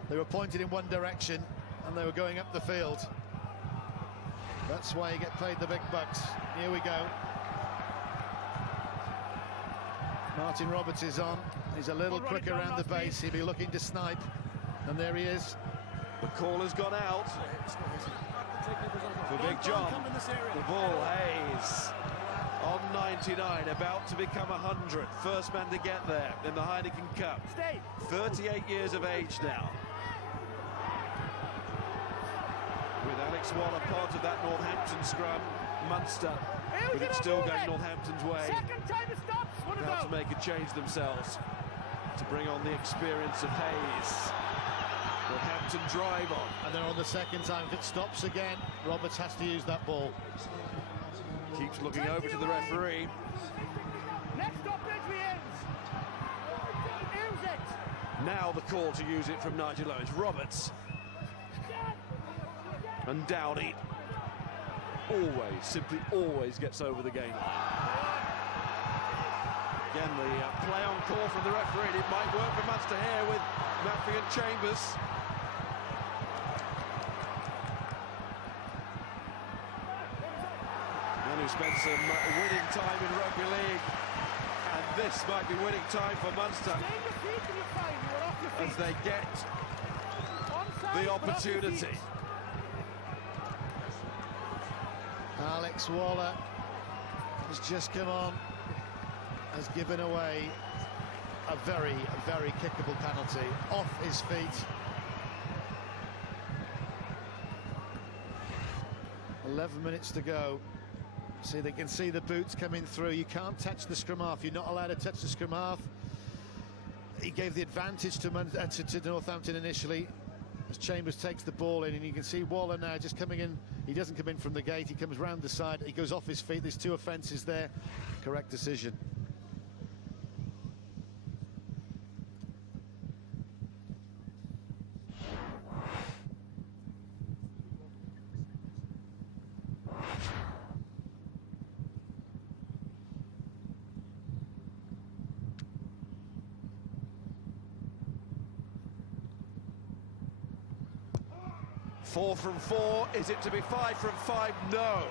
They were pointed in one direction and they were going up the field. That's why you get paid the big bucks. Here we go. Martin Roberts is on. He's a little quicker around the base. He'll be looking to snipe. And there he is. The call has gone out. For Big John, the ball, Hayes, on 99, about to become 100. First man to get there in the Heineken Cup. 38 years of age now. With Alex Waller part of that Northampton scrum, Munster, but it's still going Northampton's way. About to make a change themselves to bring on the experience of Hayes. Northampton drive on. And then on the second time, if it stops again, Roberts has to use that ball. Keeps looking over to the referee. Next stoppage ends. Use it. Now the call to use it from Nigel Owens. Roberts. And Dowdy. simply always gets over the gain line. Again, the play on call from the referee, and it might work for Munster here with Murphy and Chambers. Man who spent some winning time in rugby league, and this might be winning time for Munster as they get the opportunity. Alex Waller has just come on, has given away a very kickable penalty off his feet. 11 minutes to go. See, they can see the boots coming through. You can't touch the scrum half. You're not allowed to touch the scrum half. He gave the advantage to Northampton initially as Chambers takes the ball in, and you can see Waller now just coming in. He doesn't come in from the gate, he comes round the side, he goes off his feet. There's 2 offences there. Correct decision. Four from 4, is it to be 5 from 5? No.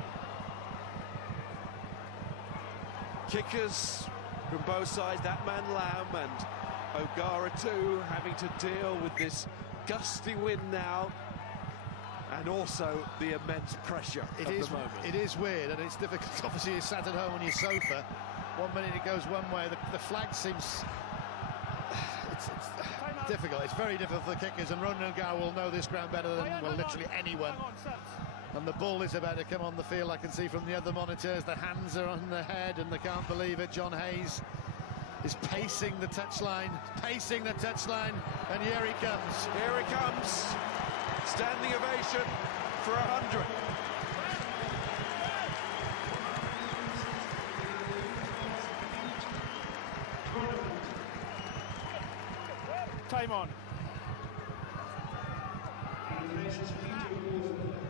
Kickers from both sides, that man Lamb and O'Gara too, having to deal with this gusty wind now, and also the immense pressure of the moment. It is weird, and it's difficult. Obviously, you're sat at home on your sofa. 1 minute it goes one way, the flag seems... It's difficult. It's very difficult for the kickers, and Ronan O'Gara will know this ground better than, well, literally anyone. And the ball is about to come on the field. I can see from the other monitors the hands are on the head, and they can't believe it. John Hayes is pacing the touchline, and here he comes. Here he comes. Standing ovation for 100. Time on.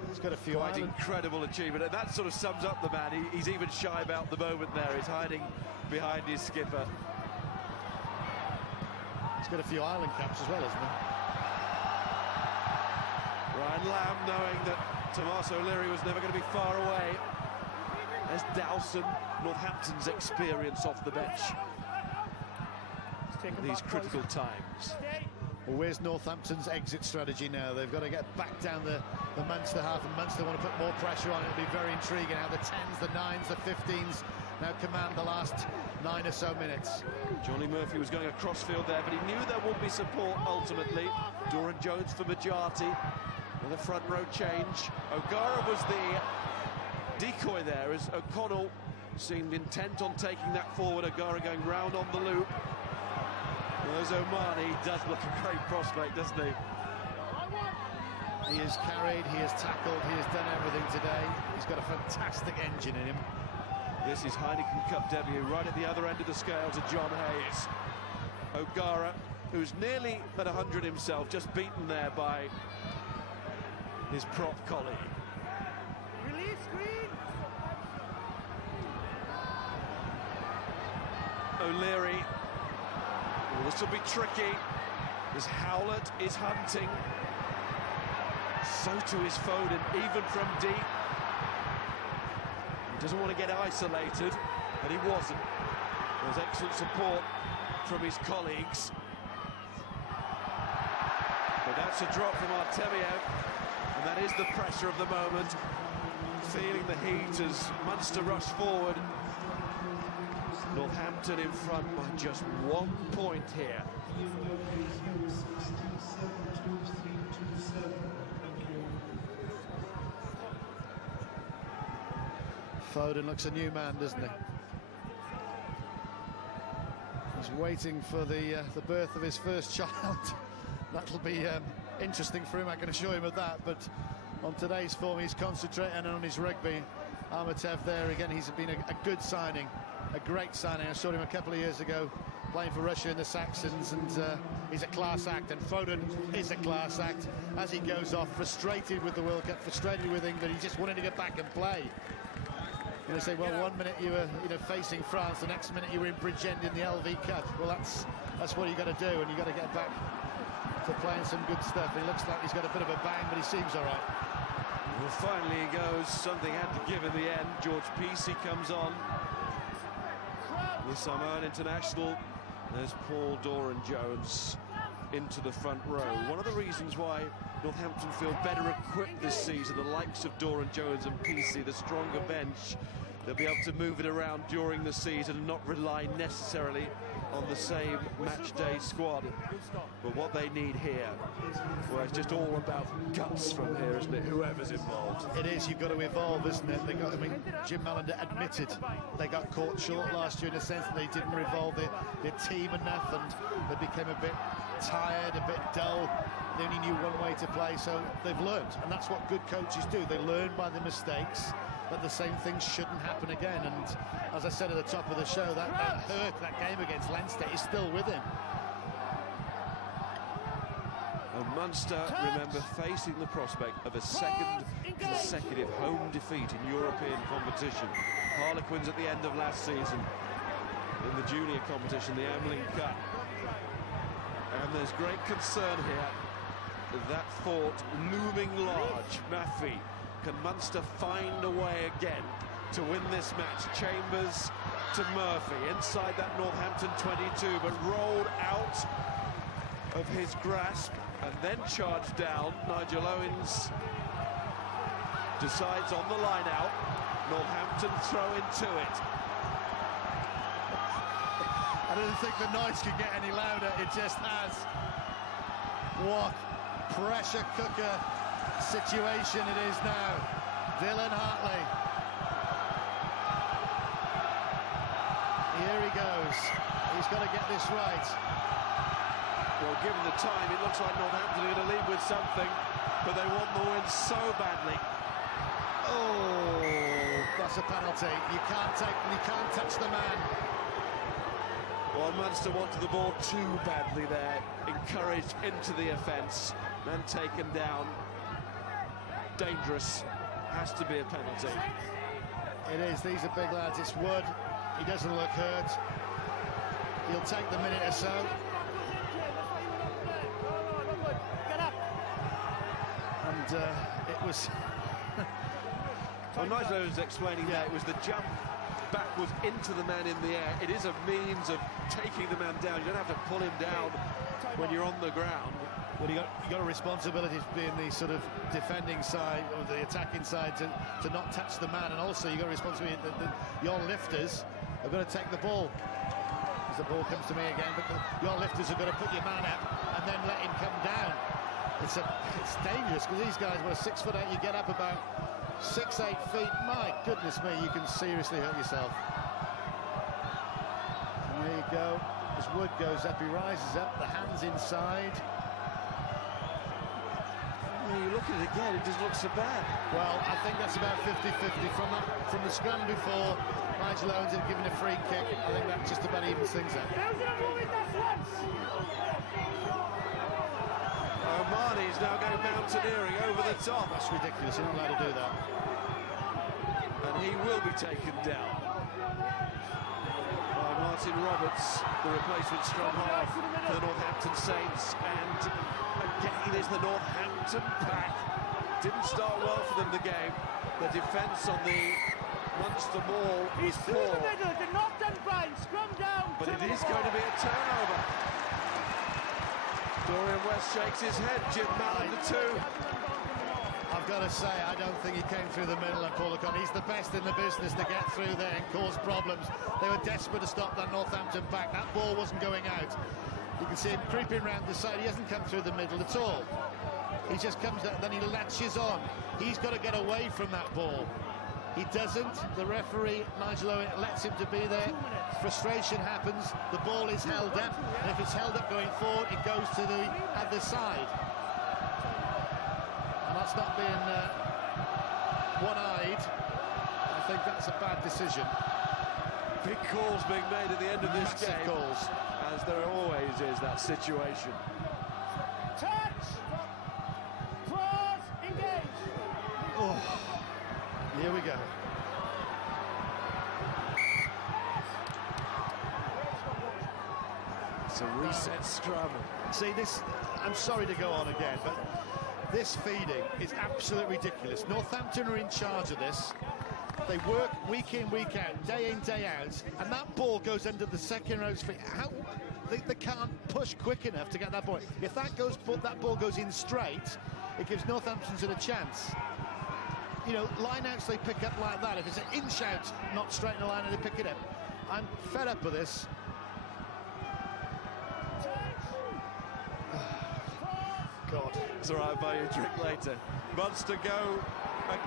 He's got a few quite incredible achievement, and that sort of sums up the man. He's even shy about the moment there. He's hiding behind his skipper. He's got a few Ireland caps as well, hasn't he? Ryan Lamb, knowing that Tomas O'Leary was never going to be far away. There's Dowson, Northampton's experience off the bench. These critical times. Well, where's Northampton's exit strategy now? They've got to get back down the Munster half, and Munster want to put more pressure on. It'll be very intriguing how the 10s, the 9s, the 15s now command the last 9 or so minutes. Johnny Murphy was going across field there, but he knew there would be support ultimately. Doran Jones for Majati with a front row change. O'Gara was the decoy there as O'Connell seemed intent on taking that forward. O'Gara going round on the loop. There's Omani. He does look a great prospect, doesn't he? He has carried, he has tackled, he has done everything today. He's got a fantastic engine in him. This is Heineken Cup debut, right at the other end of the scale to John Hayes. O'Gara, who's nearly at 100 himself, just beaten there by his prop colleague. Release screen. O'Leary. Oh, this will be tricky, as Howlett is hunting. So to is Foden, even from deep. He doesn't want to get isolated, and he wasn't. There's excellent support from his colleagues. But that's a drop from Artemiev, and that is the pressure of the moment. Feeling the heat as Munster rush forward. Northampton in front by just 1 point here. Foden looks a new man, doesn't he? He's waiting for the birth of his first child. That'll be interesting for him, I can assure him of that. But on today's form, he's concentrating on his rugby. Armatev there again, he's been a good signing. A great signing. I saw him a couple of years ago playing for Russia in the Saxons, and he's a class act, and Foden is a class act as he goes off, frustrated with the World Cup, frustrated with England. He just wanted to get back and play. And they say, well, 1 minute you were facing France, the next minute you were in Bridgend in the LV Cup. Well, that's what you got to do, and you got to get back to playing some good stuff. It looks like he's got a bit of a bang, but he seems all right. Well, finally he goes. Something had to give in the end. George Peacey comes on. The Samoan international. There's Paul Doran-Jones into the front row. One of the reasons why Northampton feel better equipped this season, the likes of Doran-Jones and Peacey, the stronger bench, they'll be able to move it around during the season and not rely necessarily on the same match day squad. But what they need here, well, it's just all about guts from here, isn't it? Whoever's involved. It is. You've got to evolve, isn't it? Jim Mallender admitted they got caught short last year in the sense that they didn't revolve their team enough, and they became a bit tired, a bit dull. They only knew one way to play, so they've learned, and that's what good coaches do. They learn by the mistakes, that the same things shouldn't happen again. And as I said at the top of the show, that hurt, that game against Leinster, is still with him. And Munster, remember, facing the prospect of a second consecutive home defeat in European competition. Harlequins at the end of last season in the junior competition, the Ameling Cup. And there's great concern here with that fort looming large. Maffey, can Munster find a way again to win this match? Chambers to Murphy inside that Northampton 22, but rolled out of his grasp and then charged down. Nigel Owens decides on the line out. Northampton throw into it. I don't think the noise can get any louder. It just has. What pressure cooker situation it is now. Dylan Hartley. Here he goes. He's got to get this right. Well, given the time, it looks like Northampton are going to lead with something, but they want the win so badly. Oh, that's a penalty. You can't touch the man. Well, Munster wanted the ball too badly there. Encouraged into the offence. Man taken down. Dangerous. Has to be a penalty. It is. These are big lads. It's Wood. He doesn't look hurt. He'll take the minute or so. And it was... Well, Nigel was explaining that it was the jump backwards into the man in the air. It is a means of taking the man down. You don't have to pull him down when you're on the ground. Well, you got a responsibility to be in the sort of defending side or the attacking side to not touch the man, and also you got a responsibility that your lifters are going to take the ball. As the ball comes to me again, but your lifters are going to put your man up and then let him come down. It's dangerous because these guys were 6 foot 8. You get up about 6-8 feet. My goodness me, you can seriously hurt yourself. And there you go. As Wood goes up, he rises up. The hands inside. You look at it again, it doesn't look so bad. Well, I think that's about 50-50. From the scrum before, Nigel Owens had given a free kick. I think that just about evens things up. O'Mahony's now going mountaineering over the top. That's ridiculous, you're not allowed to do that. And he will be taken down by Martin Roberts, the replacement strong half for the Northampton Saints. And again is the Northampton pack. Didn't start well for them, the game. The defence on the Munster ball was poor. But it is going to be a turnover. Dorian West shakes his head. Jim Mallender too. I've got to say, I don't think he came through the middle and Paul O'Connor. He's the best in the business to get through there and cause problems. They were desperate to stop that Northampton back. That ball wasn't going out. You can see him creeping around the side. He hasn't come through the middle at all. He just comes down, then he latches on. He's got to get away from that ball. He doesn't. The referee, Nigel Owen, lets him to be there. Frustration happens. The ball is held up. And if it's held up going forward, it goes to the other side. And that's not being one-eyed. I think that's a bad decision. Big calls being made at the end of this Massive game. calls. As there always is that situation. Touch! Cross! Engage! Oh, here we go. It's a reset scrum. See, this, I'm sorry to go on again, but this feeding is absolutely ridiculous. Northampton are in charge of this. They work week in, week out, day in, day out, and that ball goes under the second row's feet. How they can't push quick enough to get that ball. If that ball goes in straight, it gives Northampton a chance. You know, line-outs they pick up like that. If it's an inch out, not straight in the line, and they pick it up. I'm fed up with this. God. It's all right, buy you a drink later. Munster go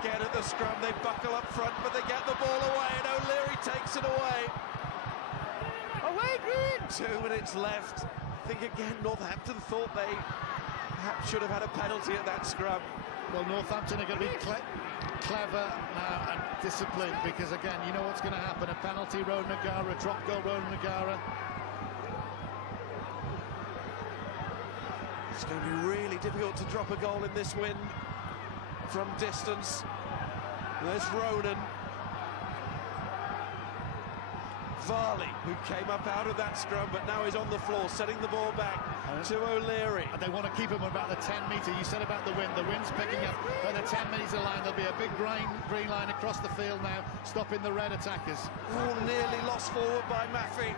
again at the scrum. They buckle up front, but they get the ball away, and O'Leary takes it away. Away, Green! 2 minutes left. I think again Northampton thought they perhaps should have had a penalty at that scrum. Well, Northampton are going to be clever now and disciplined, because again, you know what's going to happen. A penalty, Ronan O'Gara, a drop goal, Ronan O'Gara. It's going to be really difficult to drop a goal in this wind from distance. There's Ronan. Varley, who came up out of that scrum, but now he's on the floor, setting the ball back to O'Leary. And they want to keep him about the 10-metre. You said about the wind. The wind's picking up by the 10-metre line. There'll be a big green line across the field now, stopping the red attackers. Oh, nearly lost forward by Maffey.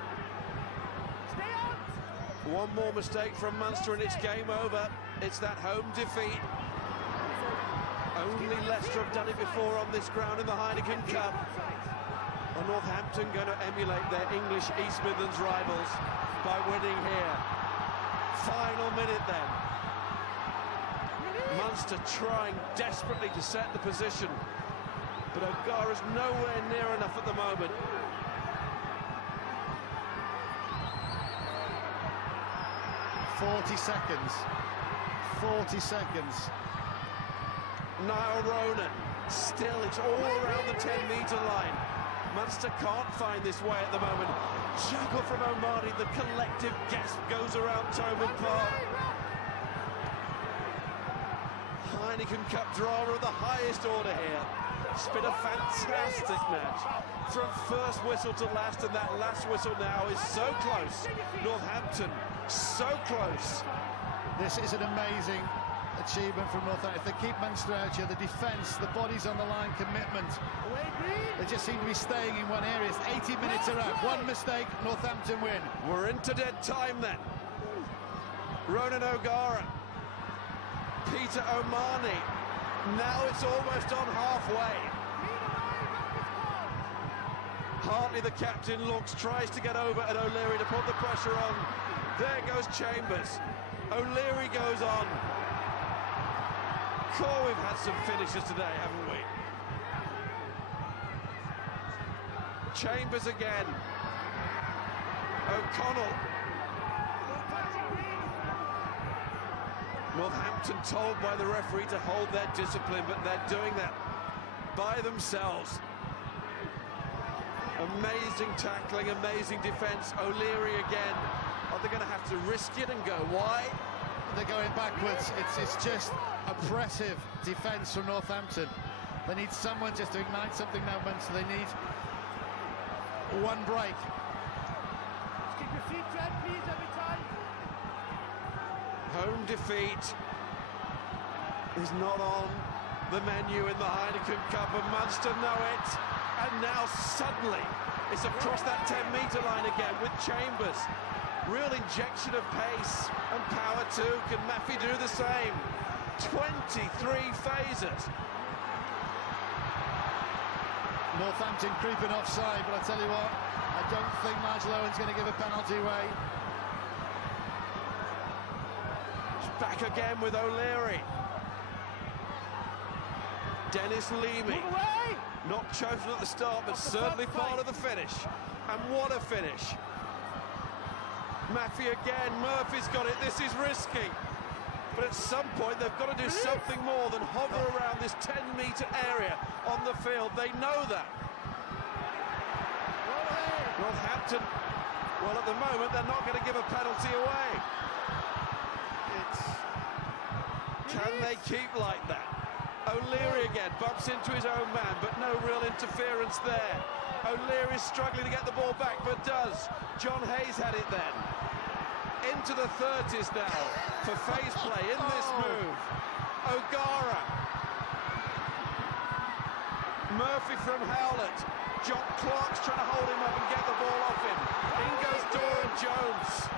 One more mistake from Munster and it's game over. It's that home defeat. Only Leicester have done it before on this ground in the Heineken Cup. Are Northampton going to emulate their English East Midlands rivals by winning here? Final minute then. Munster trying desperately to set the position, but O'Gara's nowhere near enough at the moment. Forty seconds. 40 seconds. Niall Ronan, still it's all around the 10-metre line. Munster can't find this way at the moment. Juggle from O'Mahony, the collective gasp goes around Thomond Park. Heineken Cup drama of the highest order here. It's been a fantastic match. From first whistle to last, and that last whistle now is so close. Northampton, so close. This is an amazing achievement from Northampton. If they keep Munster out here, the defence, the bodies on the line, commitment. They just seem to be staying in one area. It's 80 minutes are up. One mistake, Northampton win. We're into dead time then. Ronan O'Gara, Peter O'Mahony. Now it's almost on halfway. Hartley, the captain, looks, tries to get over at O'Leary to put the pressure on. There goes Chambers. O'Leary goes on. We've had some finishes today, haven't we? Chambers again. O'Connell. Northampton told by the referee to hold their discipline, but they're doing that by themselves. Amazing tackling, amazing defence. O'Leary again. Are they going to have to risk it and go wide? They're going backwards. It's just oppressive defence from Northampton. They need someone just to ignite something now, Munster. They need one break. Keep your feet tight, please, every time. Home defeat is not on the menu in the Heineken Cup, and Munster know it. And now suddenly it's across that 10-metre line again with Chambers. Real injection of pace and power too. Can Maffey do the same? 23 phases. Northampton creeping offside, but I tell you what, I don't think Nigel Owen's going to give a penalty away. Back again with O'Leary. Dennis Leamy. Not chosen at the start, but certainly part of the finish. And what a finish. Maffey again, Murphy's got it, this is risky. But at some point they've got to do something more than hover around this 10-metre area on the field. They know that. Northampton, well, at the moment, they're not going to give a penalty away. Can they keep like that? O'Leary again bumps into his own man, but no real interference there. O'Leary's struggling to get the ball back, but does. John Hayes had it then. Into the 30s now for phase play in this move. O'Gara. Murphy from Howlett. John Clark's trying to hold him up and get the ball off him. In goes Doran Jones.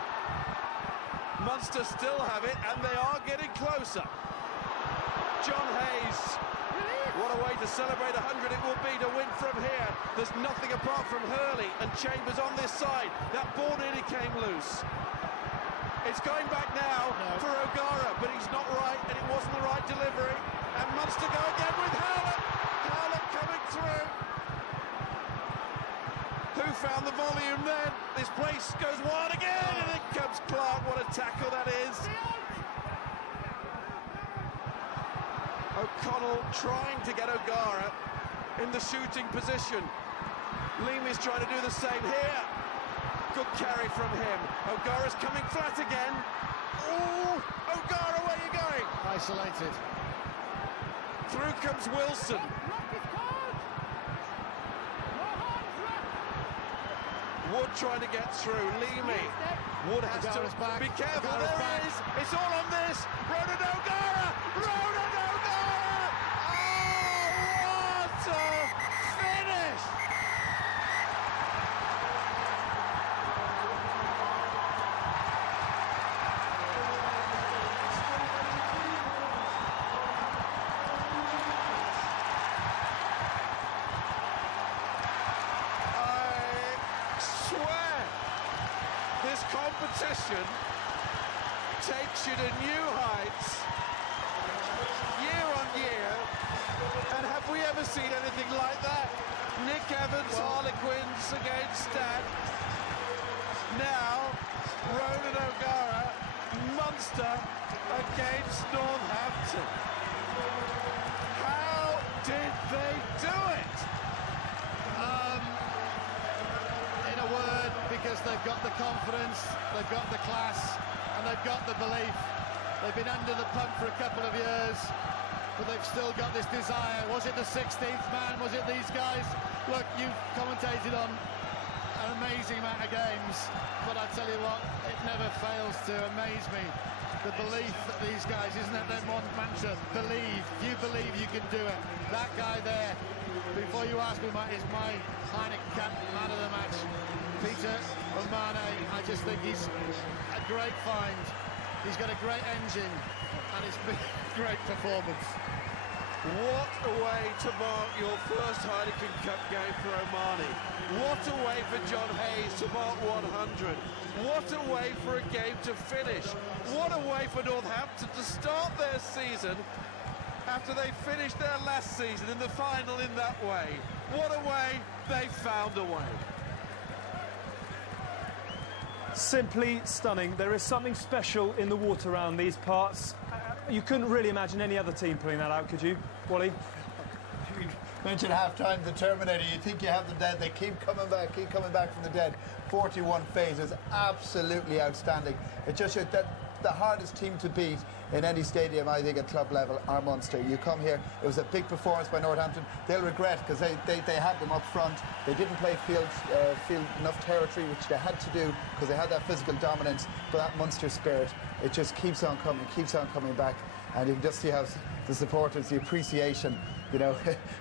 Munster still have it, and they are getting closer. John Hayes. What a way to celebrate 100 it will be to win from here. There's nothing apart from Hurley and Chambers on this side. That ball nearly came loose. It's going back now for O'Gara, but he's not right, and it wasn't the right delivery. And Munster go again with Howlett. Howlett coming through. Who found the volume then? This place goes wild again, and in comes Clark. What a tackle that is. O'Connell trying to get O'Gara in the shooting position. Leamy's trying to do the same here. Good carry from him. O'Gara's coming flat again. Oh, O'Gara, where are you going? Isolated. Through comes Wilson. Wood trying to get through. Leamy. Wood has to be careful. There it is. It's all on this. Ronan O'Gara. Ronan O'Gara. Oh, what a finish! This competition takes you to new heights year on year, and have we ever seen anything like that? Nick Evans, Harlequins against Stad. Now Ronan O'Gara, Munster against Northampton. How did they do it? In a word, because they've got the confidence, they've got the class, and they've got the belief. They've been under the pump for a couple of years, but they've still got this desire. Was it the 16th man? Was it these guys? Look, you've commentated on an amazing amount of games, but I tell you what, it never fails to amaze me. The belief that these guys, isn't it that one mantra? Believe. If you believe, you can do it. That guy there, before you ask me, is my Heineken man of the match. Peter O'Mane, I just think he's a great find. He's got a great engine, and it's been a great performance. What a way to mark your first Heineken Cup game for O'Mane. What a way for John Hayes to mark 100. What a way for a game to finish. What a way for Northampton to start their season after they finished their last season in the final in that way. What a way, they found a way. Simply stunning. There is something special in the water around these parts. You couldn't really imagine any other team pulling that out, could you, Wally? Mention half-time, the Terminator. You think you have them dead, they keep coming back from the dead. 41 phases, absolutely outstanding. It just shows that the hardest team to beat in any stadium, I think, at club level, are Munster. You come here, it was a big performance by Northampton. They'll regret, because they had them up front. They didn't play field enough territory, which they had to do, because they had that physical dominance. But that Munster spirit, it just keeps on coming back. And you can just see how the supporters, the appreciation, you know,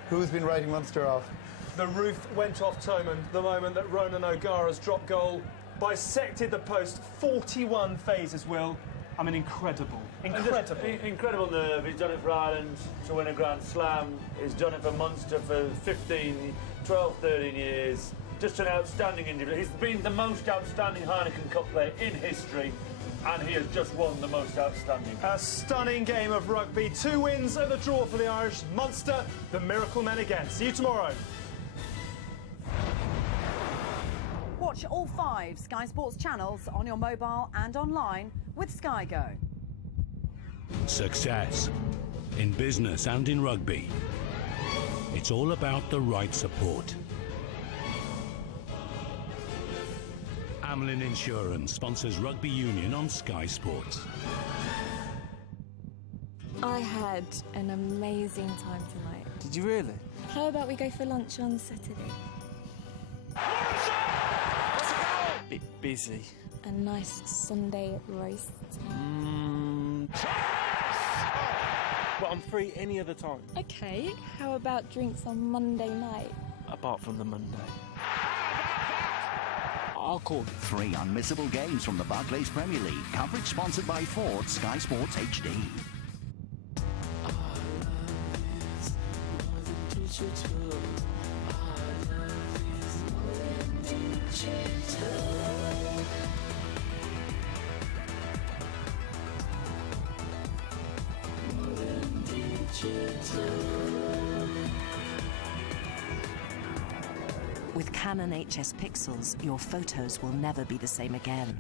who's been writing Munster off. The roof went off Toman the moment that Ronan O'Gara's drop goal bisected the post. 41 phases, Will. I mean, incredible. Incredible nerve. He's done it for Ireland to win a Grand Slam. He's done it for Munster for 12, 13 years. Just an outstanding individual. He's been the most outstanding Heineken Cup player in history, and he has just won the most outstanding. A stunning game of rugby. 2 wins and a draw for the Irish. Munster, the miracle men again. See you tomorrow. Watch all 5 Sky Sports channels on your mobile and online with Sky Go. Success in business and in rugby. It's all about the right support. Hamlin Insurance sponsors rugby union on Sky Sports. I had an amazing time tonight. Did you really? How about we go for lunch on Saturday? Bit busy. A nice Sunday roast. But I'm free any other time. Okay, how about drinks on Monday night? Apart from the Monday. I'll call. 3 unmissable games from the Barclays Premier League. Coverage sponsored by Ford, Sky Sports HD. With Canon HS Pixels, your photos will never be the same again.